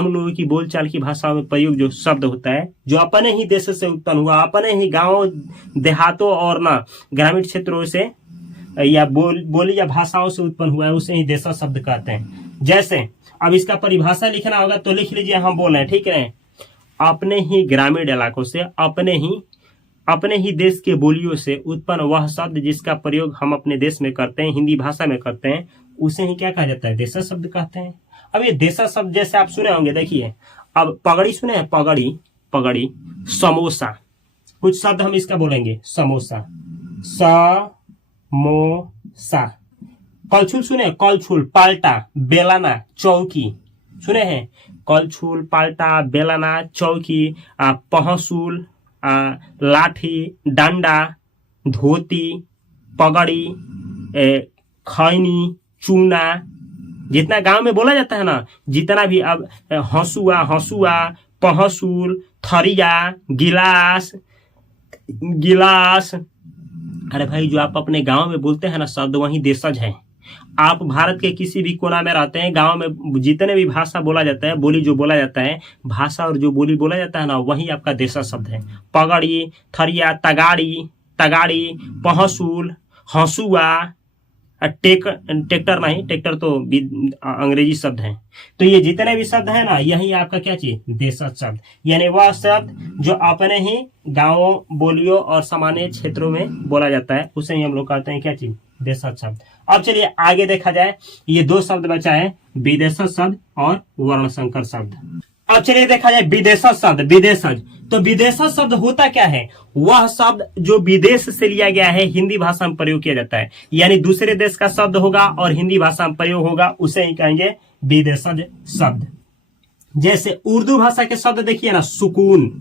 लोगों की बोलचाल की भाषाओं में प्रयोग जो शब्द होता है, जो अपने ही देश से उत्पन्न हुआ, अपने ही गांव देहातों और ना ग्रामीण क्षेत्रों से या बोली या भाषाओं से उत्पन्न हुआ है, उसे ही देशज शब्द कहते हैं। जैसे अब इसका परिभाषा लिखना होगा तो लिख लीजिए, हम बोल रहे हैं, ठीक है? अपने ही ग्रामीण इलाकों से, अपने ही देश के बोलियों से उत्पन्न वह शब्द जिसका प्रयोग हम अपने देश में करते हैं, हिंदी भाषा में करते हैं, उसे ही क्या कहा जाता है? देशज शब्द कहते हैं। अब ये देशज शब्द जैसे आप सुने होंगे, देखिए अब पगड़ी सुने हैं, पगड़ी, पगड़ी, समोसा, कुछ शब्द हम इसका बोलेंगे, समोसा, समोसा। कलछुल सुने, कलछुल, पाल्टा, बेलाना, चौकी, सुने हैं, कलछुल, पाल्टा, बेलाना, चौकी, पहसुल, लाठी, डंडा, धोती, पगड़ी, खैनी, चूना, जितना गांव में बोला जाता है ना, जितना भी, अब हंसुआ, हंसुआ, पहसुल, थरिया, गिलास, गिलास। अरे भाई, जो आप अपने गांव में बोलते हैं ना शब्द, वही देशज है। आप भारत के किसी भी कोना में रहते हैं, गांव में जितने भी भाषा बोला जाता है, बोली जो बोला जाता है, भाषा और जो बोली बोला जाता है ना, वही आपका देशज शब्द है। पगड़ी, थरिया, तगाड़ी, तगाड़ी, पहसुल, हंसुआ, ट्रैक्टर नहीं, ट्रैक्टर तो अंग्रेजी शब्द है। तो ये जितने भी शब्द है ना, यही आपका क्या चीज, देशज शब्द, यानी वह शब्द जो अपने ही गांवों, बोलियों और सामान्य क्षेत्रों में बोला जाता है, उसे ही हम लोग कहते हैं क्या चीज, देशज शब्द। अब चलिए आगे देखा जाए, ये दो शब्द बचा है, विदेशज शब्द और वर्ण संकर शब्द। अब चलिए देखा जाए विदेशज शब्द, विदेशज। तो विदेशज शब्द होता क्या है, वह शब्द जो विदेश से लिया गया है, हिंदी भाषा में प्रयोग किया जाता है, यानी दूसरे देश का शब्द होगा और हिंदी भाषा में प्रयोग होगा, उसे ही कहेंगे विदेशज शब्द। जैसे उर्दू भाषा के शब्द देखिए ना, सुकून,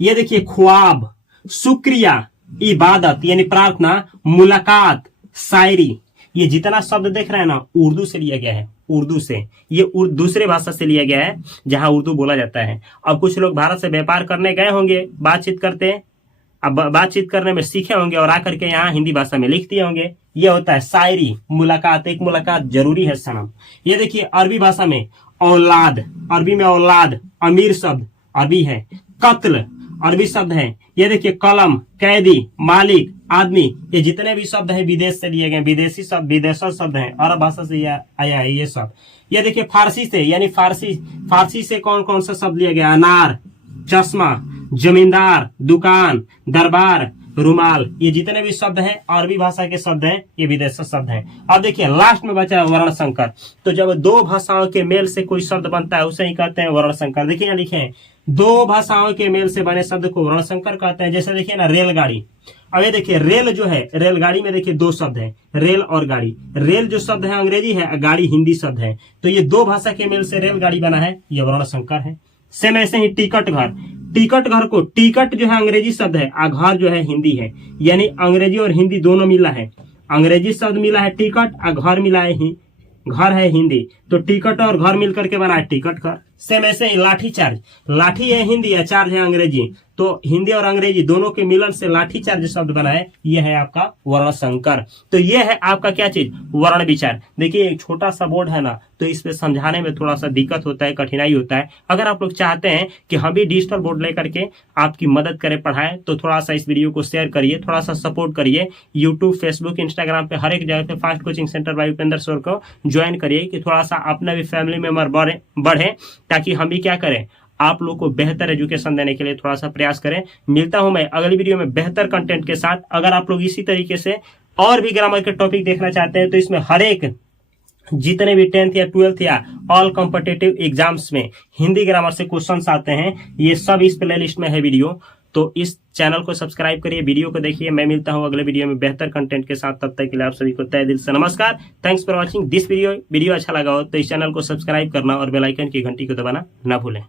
ये देखिए ख्वाब, शुक्रिया, इबादत यानी प्रार्थना, मुलाकात, शायरी, ये जितना शब्द देख रहे हैं ना, उर्दू से लिया गया है, उर्दू से, ये दूसरे भाषा से लिया गया है जहां उर्दू बोला जाता है। अब कुछ लोग भारत से व्यापार करने गए होंगे, बातचीत करते हैं, अब बातचीत करने में सीखे होंगे और आकर के यहाँ हिंदी भाषा में लिख दिए होंगे, ये होता है शायरी, मुलाकात, एक मुलाकात जरूरी है सनम। ये देखिए अरबी भाषा में औलाद, अरबी में औलाद, अमीर शब्द अरबी है, कत्ल अरबी शब्द है। ये देखिए कलम, कैदी, मालिक, आदमी, ये जितने भी शब्द हैं विदेश से लिए गए, विदेशी शब्द, विदेशज शब्द हैं, अरब भाषा से आया है ये सब। ये देखिए फारसी से, यानी फारसी से कौन कौन सा शब्द लिया गया, अनार, चश्मा, जमींदार, दुकान, दरबार, रुमाल, ये जितने भी शब्द हैं अरबी भाषा के शब्द हैं, ये विदेशी शब्द हैं। अब देखिए लास्ट में बचा है वर्ण संकर। तो जब दो भाषाओं के मेल से कोई शब्द बनता है, उसे ही कहते हैं वर्ण संकर। देखिए यहाँ लिखे हैं, दो भाषाओं के मेल से बने शब्द को वर्ण संकर कहते हैं। जैसे देखिए ना रेलगाड़ी, अब ये देखिए रेल जो है, रेलगाड़ी में देखिए दो शब्द हैं, रेल और गाड़ी। रेल जो शब्द है अंग्रेजी है, गाड़ी हिंदी शब्द है, तो ये दो भाषा के मेल से रेलगाड़ी बना है, ये वर्ण संकर है। सेम ऐसे ही टिकट घर, टिकट घर को, टिकट जो है अंग्रेजी शब्द है, घर जो है हिंदी है, यानी अंग्रेजी और हिंदी दोनों मिला है। अंग्रेजी शब्द मिला है टिकट और घर मिला है घर है हिंदी, तो टिकट और घर मिलकर के बना है टिकट घर। सेम ऐसे ही लाठी चार्ज, लाठी है हिंदी है, चार्ज है अंग्रेजी, तो हिंदी और अंग्रेजी दोनों के मिलन से लाठी चार्ज शब्द बना है, यह है आपका वर्ण संकर। तो यह है आपका क्या चीज, वर्ण विचार। देखिए एक छोटा सा बोर्ड है ना, तो इस पे समझाने में थोड़ा सा दिक्कत होता है, कठिनाई होता है। अगर आप लोग चाहते हैं कि हम भी डिजिटल बोर्ड लेकर के आपकी मदद करें, पढ़ाएं, तो थोड़ा सा इस वीडियो को शेयर करिए, थोड़ा सा सपोर्ट करिए। यूट्यूब, फेसबुक, इंस्टाग्राम पे हर एक जगह पे fast coaching centre by Upendra sir को ज्वाइन करिए, कि थोड़ा सा अपना भी फैमिली मेंबर बढ़े, ताकि हम भी क्या करें, आप लोग को बेहतर एजुकेशन देने के लिए थोड़ा सा प्रयास करें। मिलता हूं मैं अगली वीडियो में बेहतर कंटेंट के साथ। अगर आप लोग इसी तरीके से और भी ग्रामर के टॉपिक देखना चाहते हैं, तो इसमें हर एक जितने भी 10th या 12th या ऑल कॉम्पिटिटिव एग्जाम्स में हिंदी ग्रामर से क्वेश्चंस आते हैं, ये सब इस प्ले लिस्ट में है वीडियो। तो इस चैनल को सब्सक्राइब करिए, वीडियो को देखिए। मैं मिलता हूं अगले वीडियो में बेहतर कंटेंट के साथ। तब तक के लिए आप सभी को तहे दिल से नमस्कार। Thanks for watching this video. Video अच्छा लगा हो तो इस चैनल को सब्सक्राइब करना और बेल आइकन की घंटी को दबाना ना भूलें।